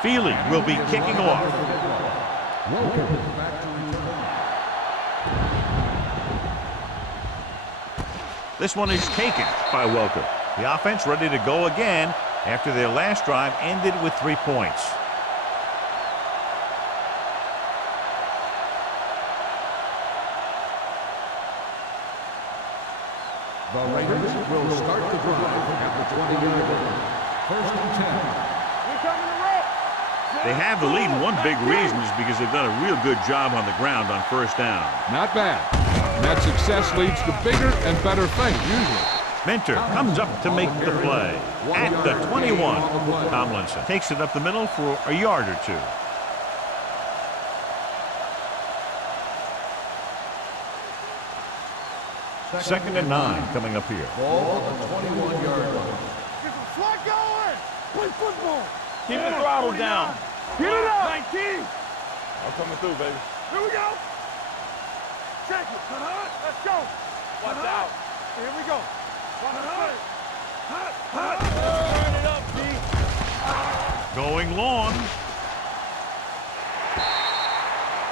Feely will be kicking off. This one is taken by Welker. The offense ready to go again after their last drive ended with 3 points. 20-yard line. First and 10. We coming to rock. They have the lead, and one big reason is because they've done a real good job on the ground on first down. Not bad. And that success leads to bigger and better things, usually. Mentor comes up to make the play. At the 21, Tomlinson takes it up the middle for a yard or two. Second and 9 coming up here. Ball on the 21-yard line. Get some swat going. Play football. Keep the throttle down. Get it up. 19. I'm coming through, baby. Here we go. Check it. Let's go. Watch out. Here we go. Watch the play. Turn it up, D. Going long.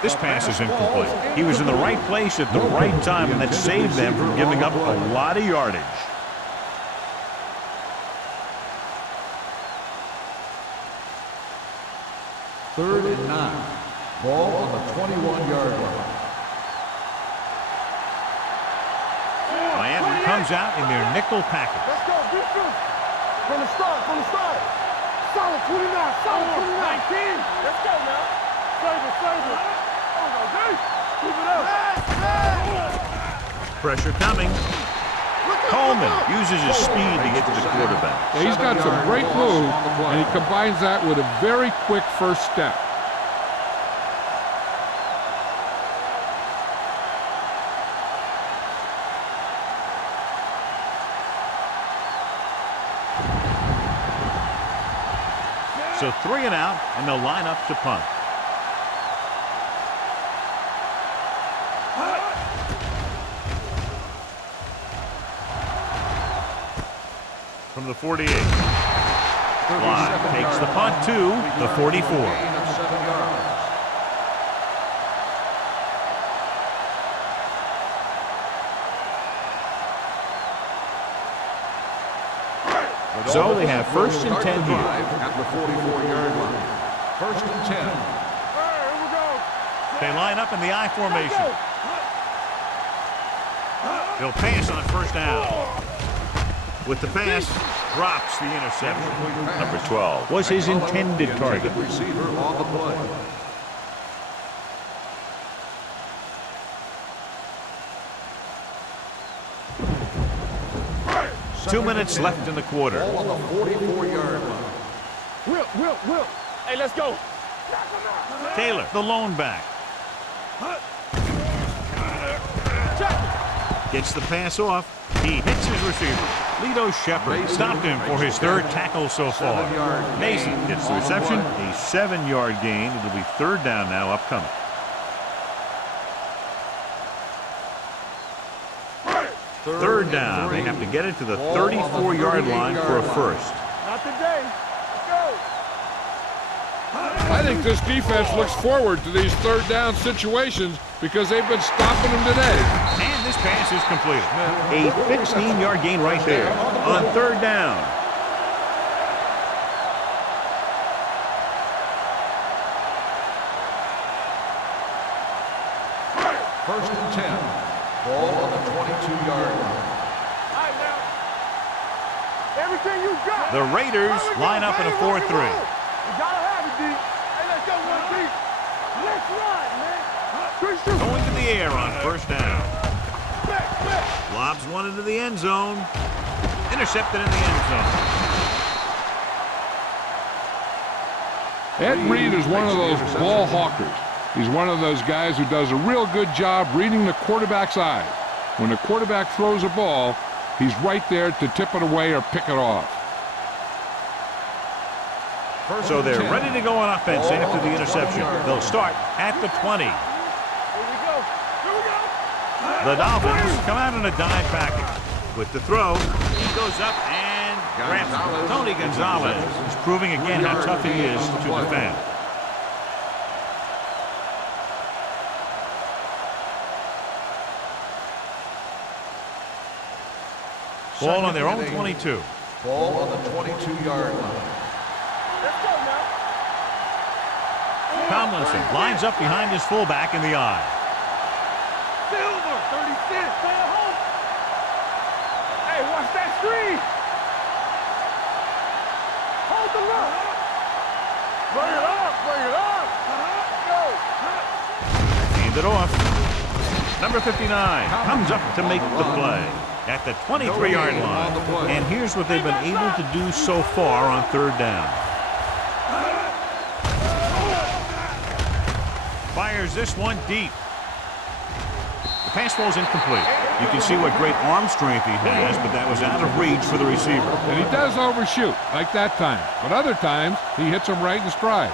This pass is incomplete. He was in the right place at the right time, and that saved them from giving up a lot of yardage. Third and 9. Ball on the 21-yard line. Miami comes out in their nickel package. Let's go. Defense. From the start. Solid 29. Solid 29. 19. Let's go now. Save it. Keep it up. Pressure coming. Coleman uses his speed to get to the quarterback. Yeah, he's got some great move, and he combines that with a very quick first step. So 3 and out, and they'll line up to punt. From the 48. Fly takes the punt to the 44. Gain of 7 yards. So they have first and 10 here. At the 44-yard line. First and 10. All right, here we go. They line up in the I formation. They'll pass on first down. With the pass, drops the interception. Number 12 was his intended target. Receiver on the play. Two minutes left in the quarter. Ball on the 44-yard line. Will. Hey, let's go. Taylor, the lone back. Gets the pass off. He hits his receiver. Lito Shepard stopped him for his third tackle so far. Mason gets the reception. A 7-yard gain. It'll be third down now upcoming. Third down. They have to get it to the 34-yard line for a first. Not today. Let's go. I think this defense looks forward to these third down situations because they've been stopping them today. And this pass is completed. A 15-yard gain right there on third down. First and 10. Ball on the 22-yard line. All right, now. Everything you got. The Raiders line up in a 4-3. You gotta have it, D. Hey, let's go, 1-3. Let's ride, man. Going to the air on first down. Back. Lobs one into the end zone. Intercepted in the end zone. Ed Reed is one of those ball hawkers. He's one of those guys who does a real good job reading the quarterback's eyes. When the quarterback throws a ball, he's right there to tip it away or pick it off. So they're ready to go on offense after the interception. They'll start at the 20. Here we go. The Dolphins come out in a dime package. With the throw, he goes up and grabs it. Tony Gonzalez is proving again how tough he is to defend. Ball on their own 22. Ball on the 22-yard line. Let's go now. Tomlinson lines up behind his fullback in the I. Silver, 36. Stay at home. Hey, watch that screen. Hold the look. Bring it up. Bring it up. Go. Hand it off. Number 59 comes up to make the play at the 23-yard line. And here's what they've been able to do so far on third down. Fires this one deep. The pass falls incomplete. You can see what great arm strength he has, but that was out of reach for the receiver. And he does overshoot, like that time. But other times, he hits him right in stride.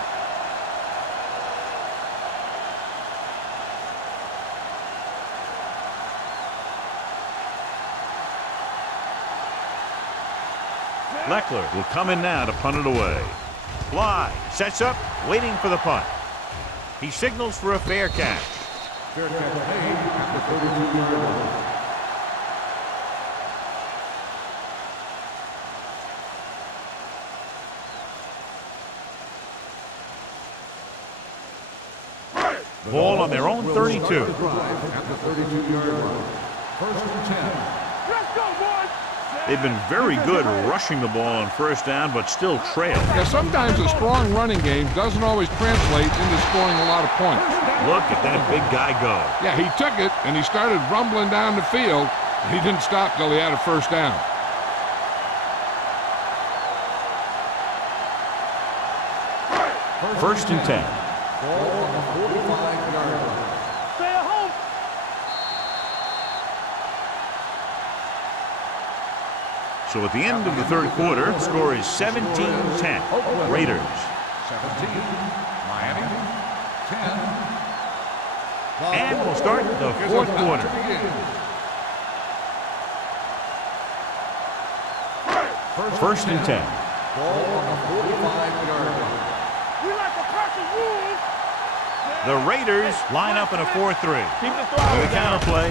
Leckler will come in now to punt it away. Fly sets up, waiting for the punt. He signals for a fair catch. Fair catch made at the 32-yard line. Ball on their own 32. At the 32-yard line. First and 10. Let's go, boys. They've been very good rushing the ball on first down, but still trail. Yeah, sometimes a strong running game doesn't always translate into scoring a lot of points. Look at that big guy go. Yeah, he took it, and he started rumbling down the field. He didn't stop till he had a first down. First and 10. Ball on the 45-yard line. Stay at home. So at the end of the third quarter, the score is 17-10. Raiders. 17. Miami. 10. And we'll start the fourth quarter. First and 10. Ball on the 45-yard line. We like a pack of wolves. The Raiders line up in a 4-3. Keep the The throttle down. counterplay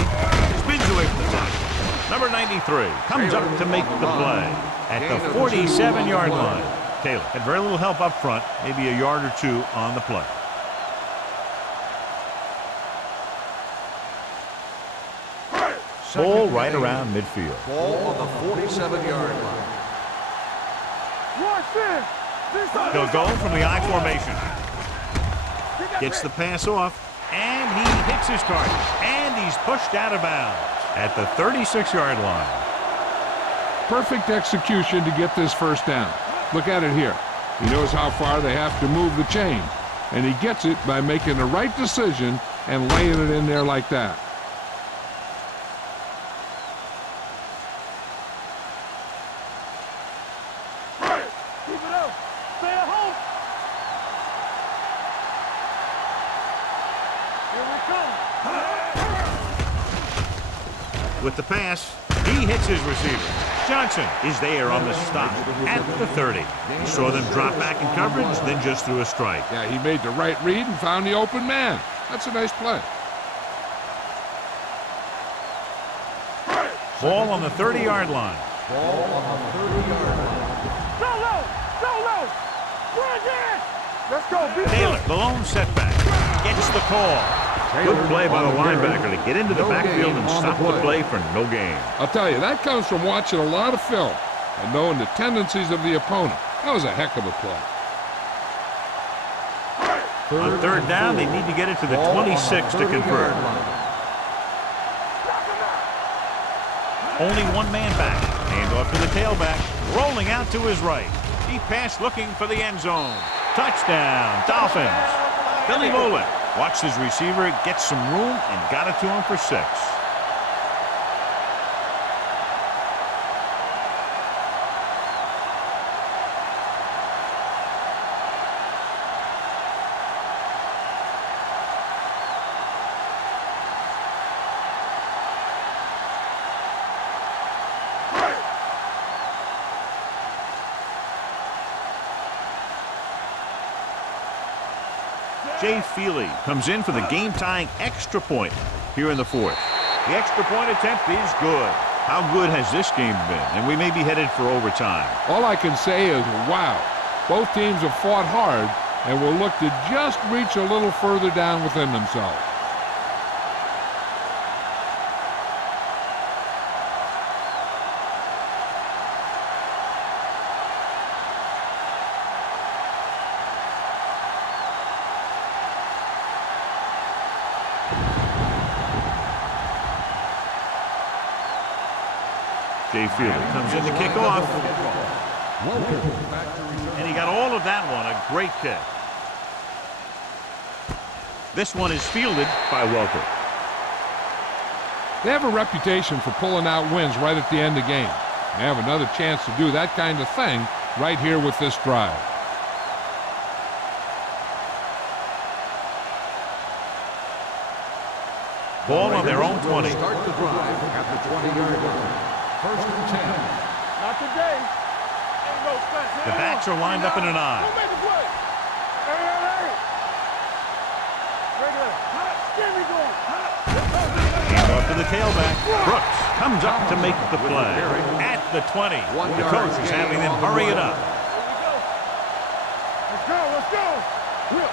spins away from the tackle. Number 93 comes up to make the play at the 47-yard line. Taylor had very little help up front, maybe a yard or two on the play. Ball right around midfield. Ball on the 47-yard line. Watch this. He'll go from the I formation. Gets the pass off, and he hits his target. And he's pushed out of bounds at the 36-yard line. Perfect execution to get this first down. Look at it here. He knows how far they have to move the chain, and he gets it by making the right decision and laying it in there like that. Keep it up. Stay at home. Here we come. With the pass, he hits his receiver. Johnson is there on the stop at the 30. He saw them drop back in coverage, then just threw a strike. Yeah, he made the right read and found the open man. That's a nice play. Ball on the 30-yard line. Ball on the 30-yard line. Go low. Go low. Bring it. Let's go. Be Taylor, the lone setback, gets the call. Good play by the linebacker to get into the backfield and stop the play for no gain. I'll tell you, that comes from watching a lot of film and knowing the tendencies of the opponent. That was a heck of a play. On third down, they need to get it to the 26 to convert. Only one man back. Hand off to the tailback. Rolling out to his right. He passed looking for the end zone. Touchdown, Dolphins. Billy Mullen watched his receiver get some room and got it to him for 6. Jay Feely comes in for the game-tying extra point here in the fourth. The extra point attempt is good. How good has this game been? And we may be headed for overtime. All I can say is, wow. Both teams have fought hard and will look to just reach a little further down within themselves. Jay Fielder comes in to kick off. Back to return. And he got all of that one. A great kick. This one is fielded by Welker. They have a reputation for pulling out wins right at the end of games. They have another chance to do that kind of thing right here with this drive. Ball on their own 20. Start the drive at the 20-yard line. First and 10. Not today. Ain't no fence. The backs are lined up in an eye. Don't make a play. Hey. Regular. Get me going. Hand off to the tailback. Brooks comes up to make the play. At the 20. The coach is having them hurry it up. Let's go. Whip.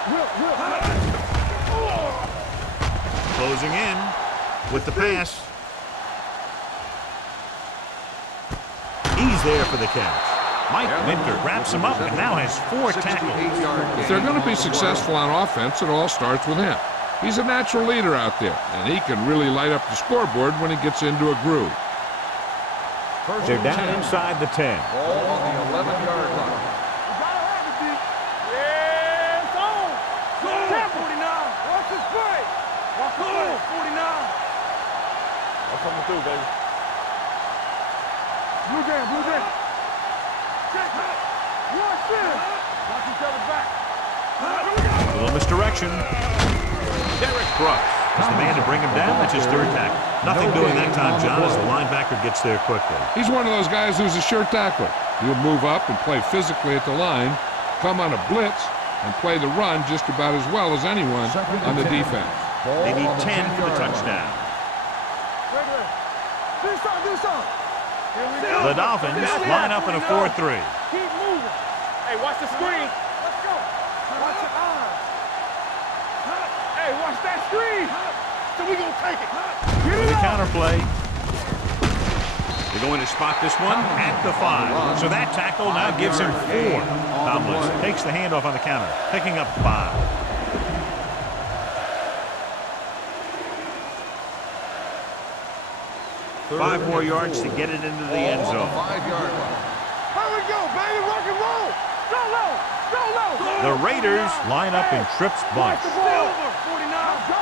Closing in with the pass. He's there for the catch. Mike Minter wraps him up and now has 4 tackles. If they're going to be successful on offense, it all starts with him. He's a natural leader out there, and he can really light up the scoreboard when he gets into a groove. They're down inside the 10. Ball on the 11-yard line. Yeah, it's on. 49. Watch this play. Watch the play. 49. I'm coming through, baby. Blue jam. Check it. Watch this. Watch each other back. A little misdirection. Derek Brooks is the man to bring him down. That's his 3rd tackle. Nothing doing that time, John, as the linebacker gets there quickly. He's one of those guys who's a sure tackler. He'll move up and play physically at the line, come on a blitz, and play the run just about as well as anyone on the defense. They need 10 for the touchdown. Regular. Do something. The Dolphins line up in a 4-3. Keep moving. Hey, watch the screen. Let's go. Watch your eyes. Hey, watch that screen. So we gonna take it. Get With it a up. counterplay. They're going to spot this one at the 5. So that tackle now gives him 4. Tomlin takes the handoff on the counter, picking up 5. 5 more yards to get it into the end zone. 5-yard line. Here we go, baby. Rock and roll. Go low. The Raiders line up in trips bunch. Silver. 49. Go.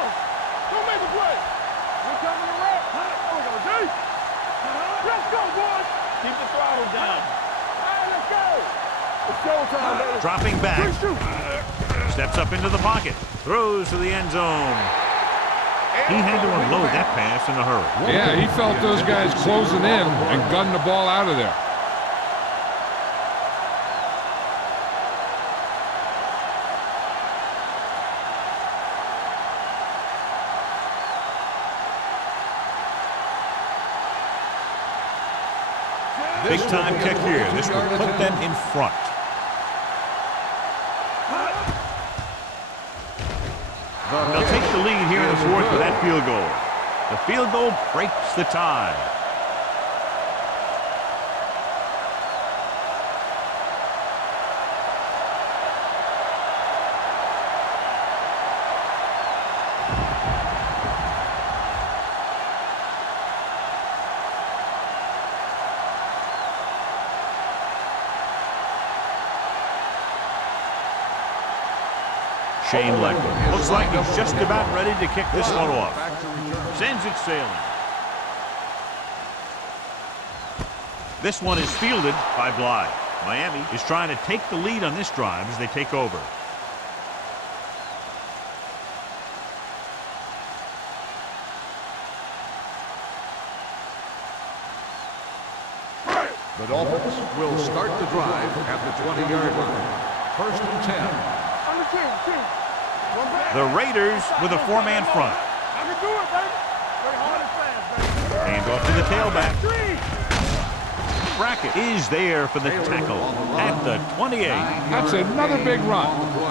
Don't make a play. We're coming around. There we go, D. Let's go, boys. Keep the throttle down. All right, let's go. It's showtime, baby. Dropping back. Steps up into the pocket. Throws to the end zone. He had to unload that pass in a hurry. Yeah, he felt those guys closing in and gunning the ball out of there. Big time kick here. This will put them in front. They'll take the lead here in the 4th with that field goal. The field goal breaks the tie. Shane Leckler looks like he's just about ready to kick this one off. Sends it sailing. This one is fielded by Blythe. Miami is trying to take the lead on this drive as they take over. The Dolphins will start the drive at the 20-yard line. First and 10. The Raiders with a 4-man front. I can do it, baby. Bring hard and fast, baby. Hand off to the tailback. Brackett is there for the tackle at the 28. That's another big run.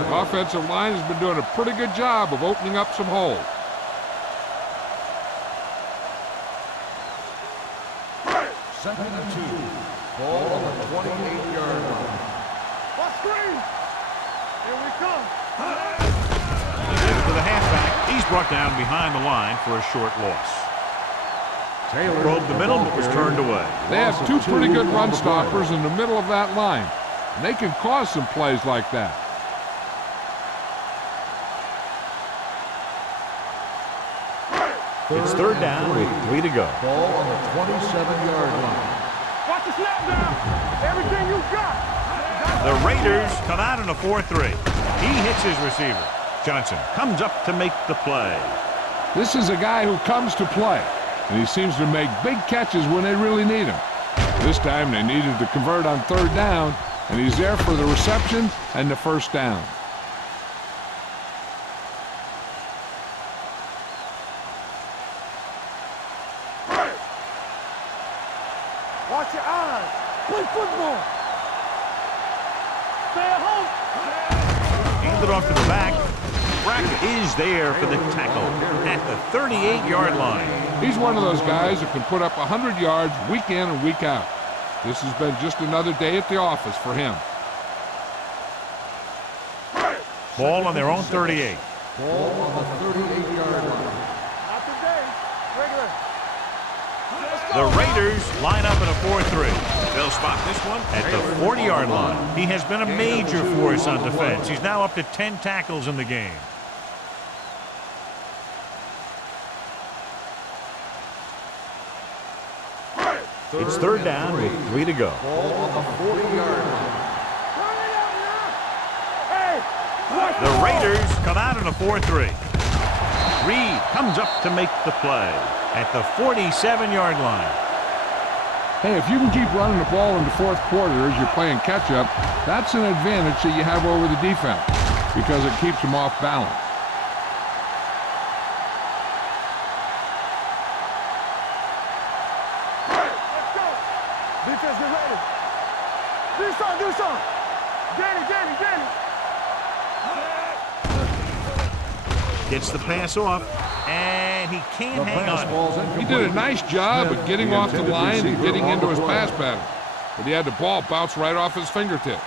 The offensive line has been doing a pretty good job of opening up some holes. Second and 2. Ball on the 28-yard line. Watch screen. Here we come. To the halfback. He's brought down behind the line for a short loss. Probed the middle, but was turned away. They have two pretty good run stoppers in the middle of that line, and they can cause some plays like that. It's third down with 3 to go. Ball on the 27-yard line. Watch the snap down. Everything you got. The Raiders come out in a 4-3. He hits his receiver. Johnson comes up to make the play. This is a guy who comes to play, and he seems to make big catches when they really need him. This time they needed to convert on third down, and he's there for the reception and the first down. Watch your eyes. Play football. Stay at home. Handed off to the back. Brackett is there for the tackle at the 38-yard line. He's one of those guys that can put up 100 yards week in and week out. This has been just another day at the office for him. Ball on their own 38. Ball on the 38-yard line. Not today. Regular. The Raiders line up in a 4-3. They'll spot this one at the 40-yard line. He has been a major force on defense. He's now up to 10 tackles in the game. It's third down with 3 to go. Ball on the 40-yard line. Hey, watch The Raiders come out in a 4-3. Reed comes up to make the play at the 47-yard line. Hey, if you can keep running the ball in the fourth quarter as you're playing catch-up, that's an advantage that you have over the defense because it keeps them off balance. Let's go. Defense, get ready. Do something, do something. Danny. Gets the pass off, and he can't hang on. He did a nice job of getting off the line and getting into his pass pattern, but he had the ball bounce right off his fingertips.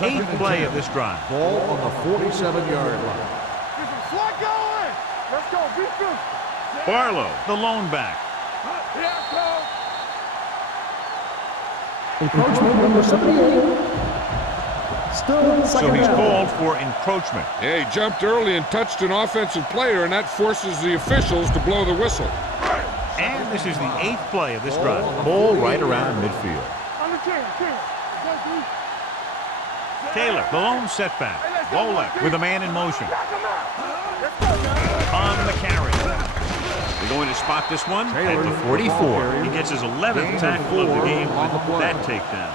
Eighth play of this drive. Ball on the 47-yard line. Get some swat going. Let's go. Be good. Barlow, the lone back. Here I come. Encroachment number 78. Still So second he's down. called for encroachment. Yeah, he jumped early and touched an offensive player, and that forces the officials to blow the whistle. And this is the eighth play of this drive. Ball right around midfield. Under 10. Taylor, the lone setback. Bolek with a man in motion. Knock him out. Let's go, man. On the carry. They're going to spot this one at the 44. He gets his 11th tackle of the game with that takedown.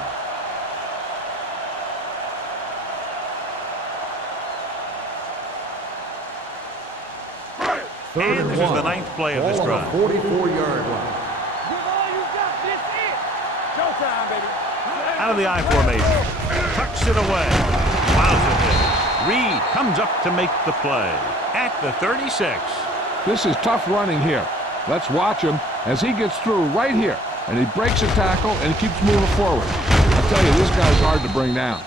And this is the ninth play of this drive. 44-yard line. Give all you got. This it. Showtime, baby. Out of the I formation. Tucks it away. Wowza hit. Reed comes up to make the play at the 36. This is tough running here. Let's watch him as he gets through right here, and he breaks a tackle and keeps moving forward. I tell you, this guy's hard to bring down.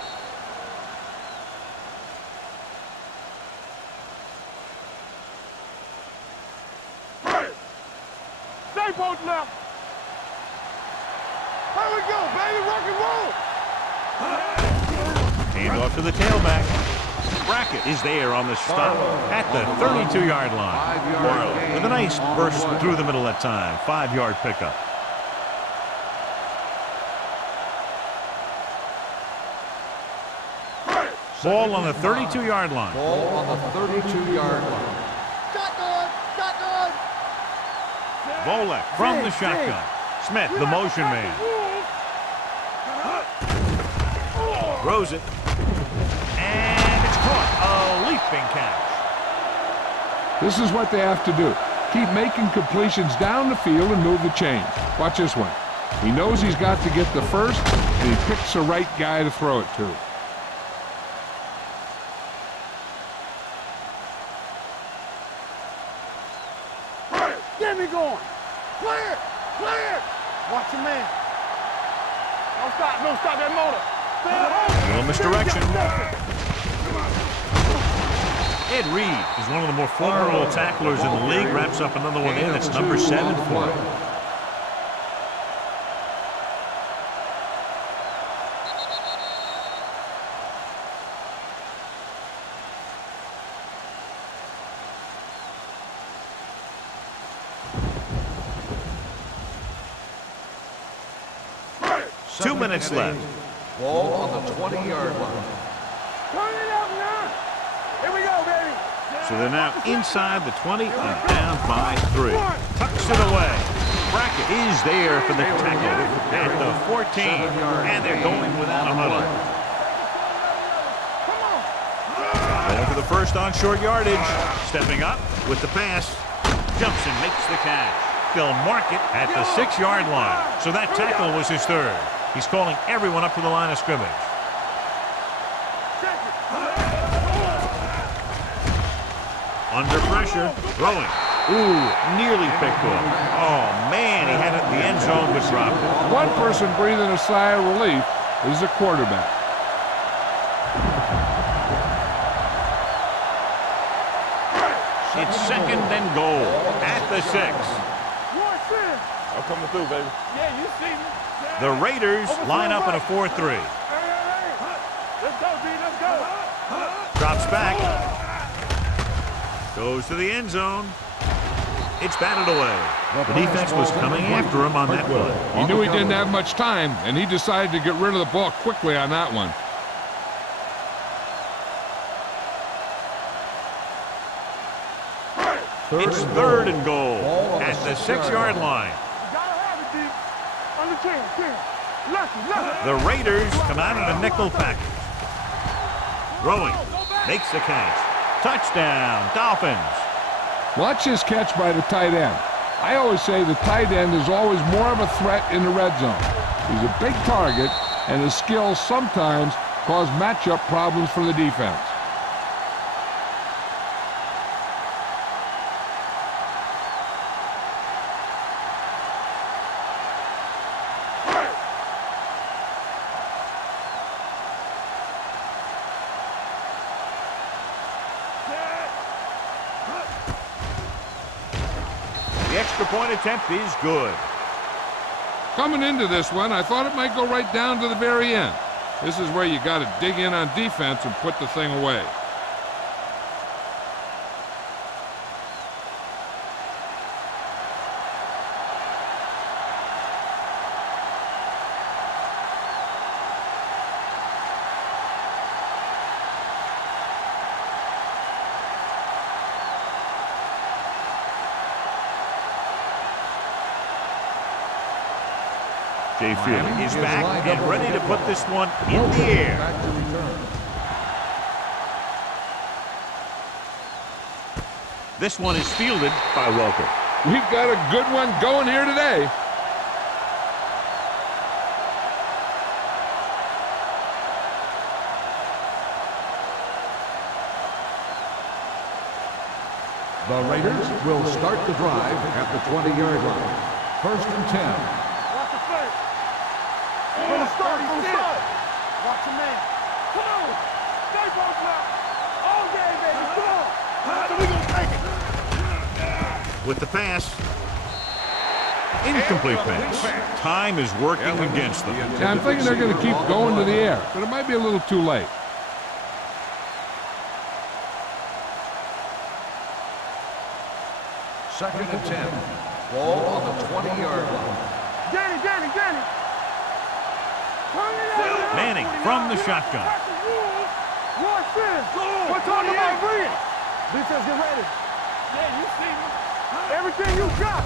Stay both left. Here we go, baby. Rock and roll. Hand off to the tailback. Brackett is there on the stop at the 32-yard line. Barlow with a nice burst through the middle that time. 5-yard pickup. Ball on the 32-yard line. Ball on the 32-yard line. Shotgun. Bolek from the shotgun. Smith, the motion man. Throws it. And it's caught. A leaping catch. This is what they have to do. Keep making completions down the field and move the chains. Watch this one. He knows he's got to get the first, and he picks the right guy to throw it to. Get me going. Clear. Watch your man. Don't stop that motor. Stay at home. Little misdirection. Ed Reed is one of the more formidable tacklers in the league. Wraps up another one in. It's number 7 for him. Two minutes left. Ball on the 20-yard line. Turn it up now. Here we go, baby. So they're now inside the 20 and down by 3. Tucks it away. Brackett is there for the tackle at the 14. And they're going without a huddle. Going for the first on short yardage. Stepping up with the pass. Jumps and makes the catch. They'll mark it at the 6-yard line. So that tackle was his 3rd. He's calling everyone up to the line of scrimmage. Under pressure, throwing. Ooh, nearly picked off. Oh, man, he had it in the end zone but dropped it. One person breathing a sigh of relief is the quarterback. It's 2nd and goal at the 6. I'm coming through, baby. Yeah, you see me. The Raiders line up in a 4-3. Let's go, D. Let's go. Drops back. Goes to the end zone. It's batted away. The defense was coming after him on that play. He knew he didn't have much time, and he decided to get rid of the ball quickly on that one. It's 3rd and goal at the 6-yard line. The Raiders come out in a nickel package. Throwing. Makes the catch. Touchdown, Dolphins. Watch his catch by the tight end. I always say the tight end is always more of a threat in the red zone. He's a big target, and his skills sometimes cause matchup problems for the defense. The extra point attempt is good. Coming into this one, I thought it might go right down to the very end. This is where you got to dig in on defense and put the thing away. Jay Field is back and ready to put this one in the air. This one is fielded by Welker. We've got a good one going here today. The Raiders will start the drive at the 20-yard line. 1st and 10. From the start. Watch your man. Come on. Stay both out. All day, baby. Come on. So we gonna take it. With the pass. Incomplete pass. Time is working against them. Yeah, I'm thinking they're going to keep going to the air, but it might be a little too late. Second and 10. Ball on the 20-yard line. Danny. Manning from the shotgun. Watch this. We're talking about bringing. Defense, get ready. Yeah, you see me. Everything you got.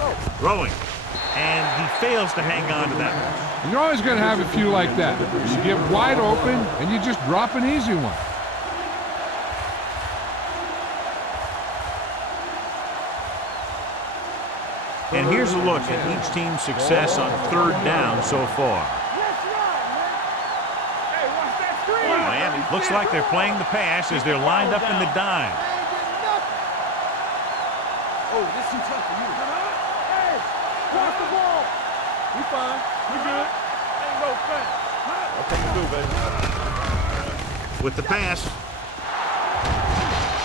Go. Throwing. And he fails to hang on to that one. And you're always going to have a few like that. You get wide open, and you just drop an easy one. And here's a look at each team's success on 3rd down so far. Miami looks like they're playing the pass as they're lined up in the dime. Oh, this is tough for you. Hey, watch the ball. We fine. We good. Ain't no thing. What can you do, baby? With the pass.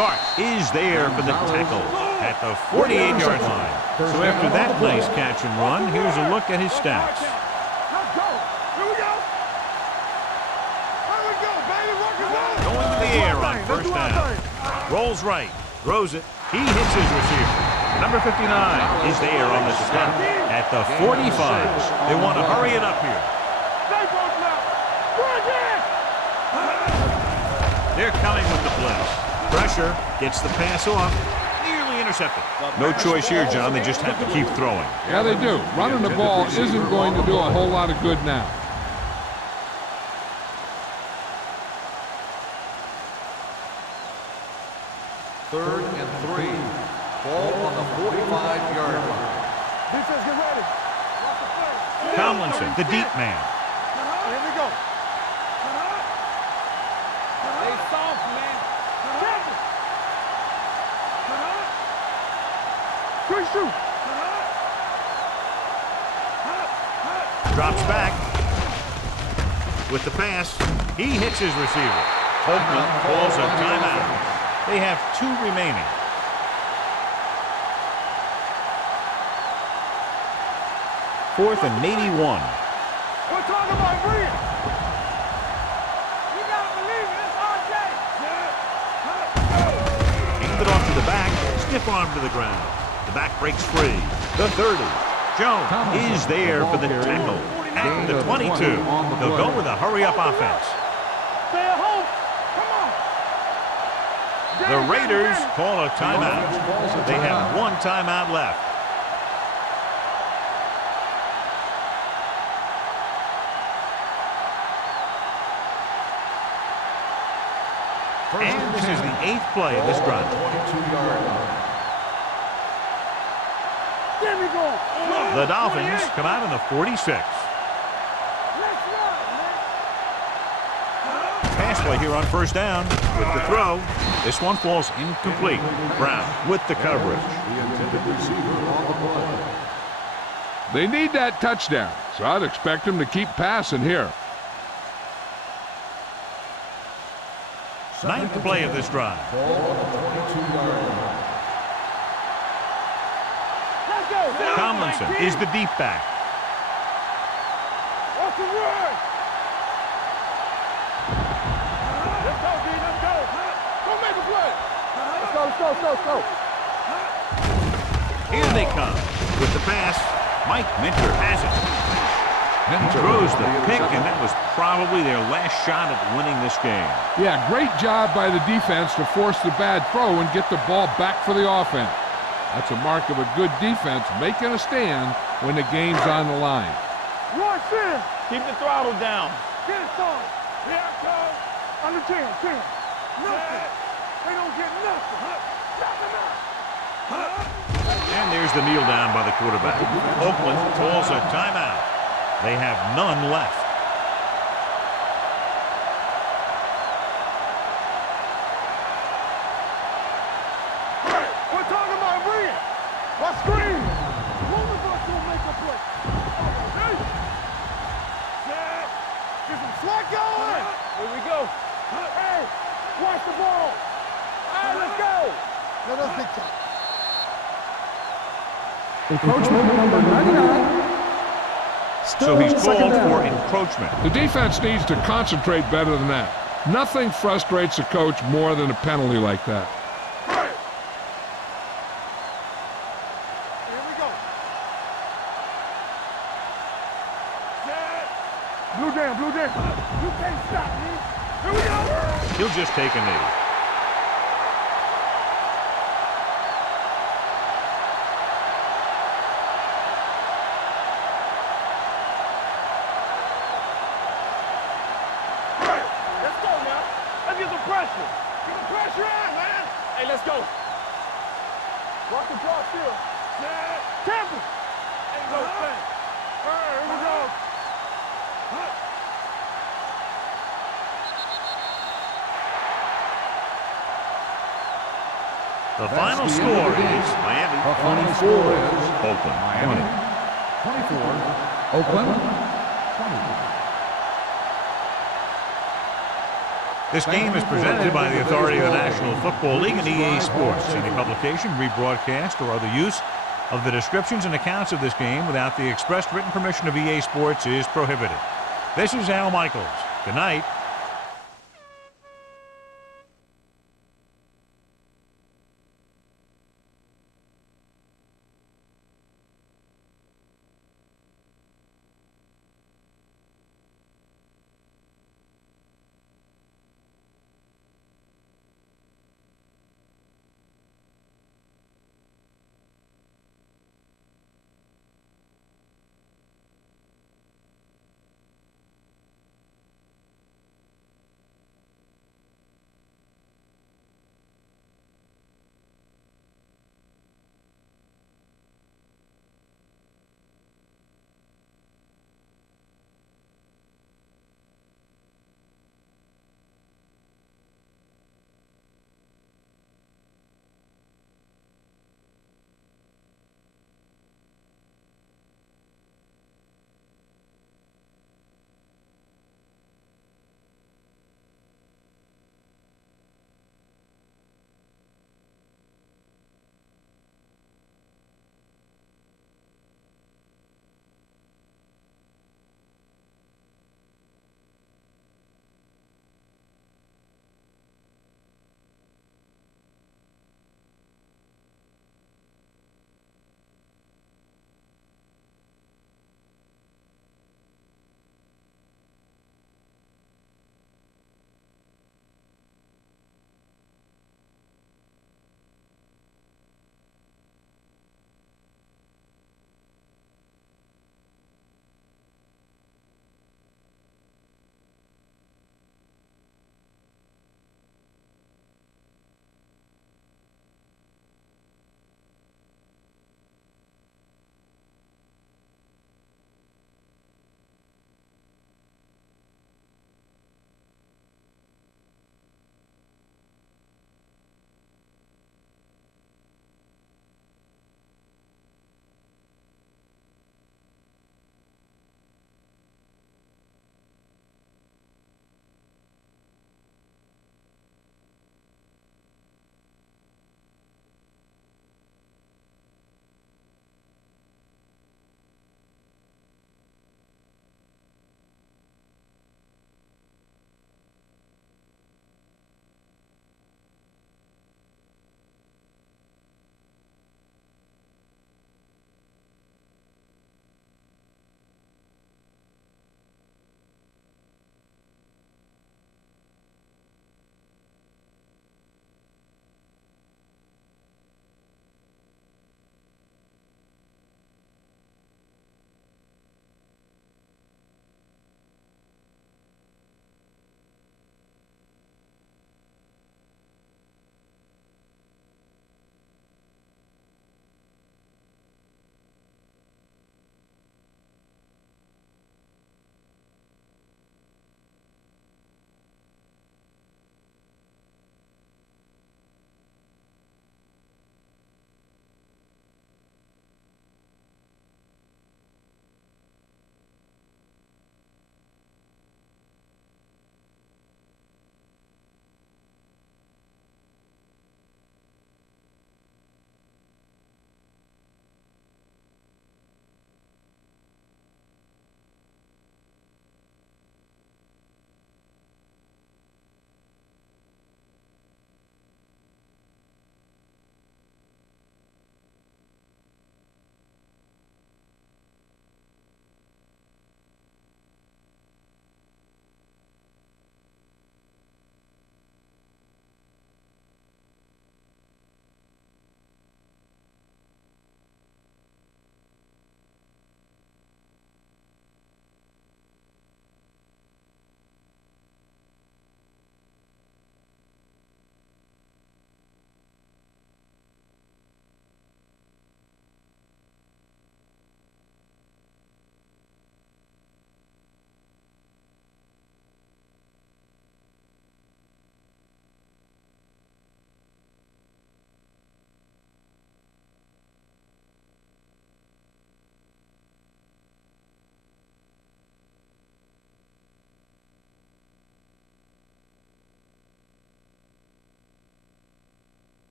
Gart is there for the tackle at the 48-yard line. So after that nice catch and run, here's a look at his stats. Let's go. Here we go. Here we go, baby. Rock and roll. Going to the air on first down. Rolls right, throws it. He hits his receiver. Number 59 is there on the stop at the 45. They want to hurry it up here. Stay both now. Bring it. They're coming with the blitz. Pressure, gets the pass off, nearly intercepted. No choice here, John. They just have to keep throwing. Yeah, they do. Running the ball isn't going to do a whole lot of good now. Third and 3. Ball on the 45-yard line. Defense, get ready. Tomlinson, the deep man. Here we go. Stay soft, man. Quick shoot. Drops back. With the pass, he hits his receiver. Oakland calls a timeout. They have 2 remaining. Fourth and 81. We're talking about Brian. You gotta believe it. It's RJ. Handed off to the back. Stiff arm to the ground. The back breaks free. The 30. Jones is there for the tackle at the 22. They'll go with a hurry-up offense. Stay at home. Come on. The Raiders call a timeout. They have 1 timeout left. And this is the 8th play of this drive. 22-yard line. There we go. The Dolphins come out in the 46. Let's run, man. Pass play here on first down with the throw. This one falls incomplete. Brown with the coverage. The intended receiver on the play. They need that touchdown, so I'd expect them to keep passing here. 9th play of this drive. Ball on the 22-yard line. Let's go. Tomlinson is the deep back. What's the word? Let's go, D. Let's go. Go make a play. Let's go. Here they come with the pass. Mike Minter has it. Throws the pick, and that was probably their last shot at winning this game. Yeah, great job by the defense to force the bad throw and get the ball back for the offense. That's a mark of a good defense making a stand when the game's on the line. Watch this. Keep the throttle down. Get it on. Here I come. Under 10. Nothing. They don't get nothing. Nothing out. And there's the kneel down by the quarterback. Oakland calls a timeout. They have none left. We're talking about Brian. What screen? One of us will make a play. Hey. Get some slack going. Here we go. Hey, watch the ball. All right, let's go. Let us dictate. Encroachment number 99. So he's called for encroachment. The defense needs to concentrate better than that. Nothing frustrates a coach more than a penalty like that. Here we go. Blue jam. You can't stop me. Here we go. He'll just take a knee. Pressure on, man. Hey, let's go. Rock the draw still. Temple. Ain't no thing. All right, here we go. The final score is Miami 24, Oakland 20. 24, Oakland 20. This game is presented by the authority of the National Football League and EA Sports. Any publication, rebroadcast, or other use of the descriptions and accounts of this game without the expressed written permission of EA Sports is prohibited. This is Al Michaels. Good night.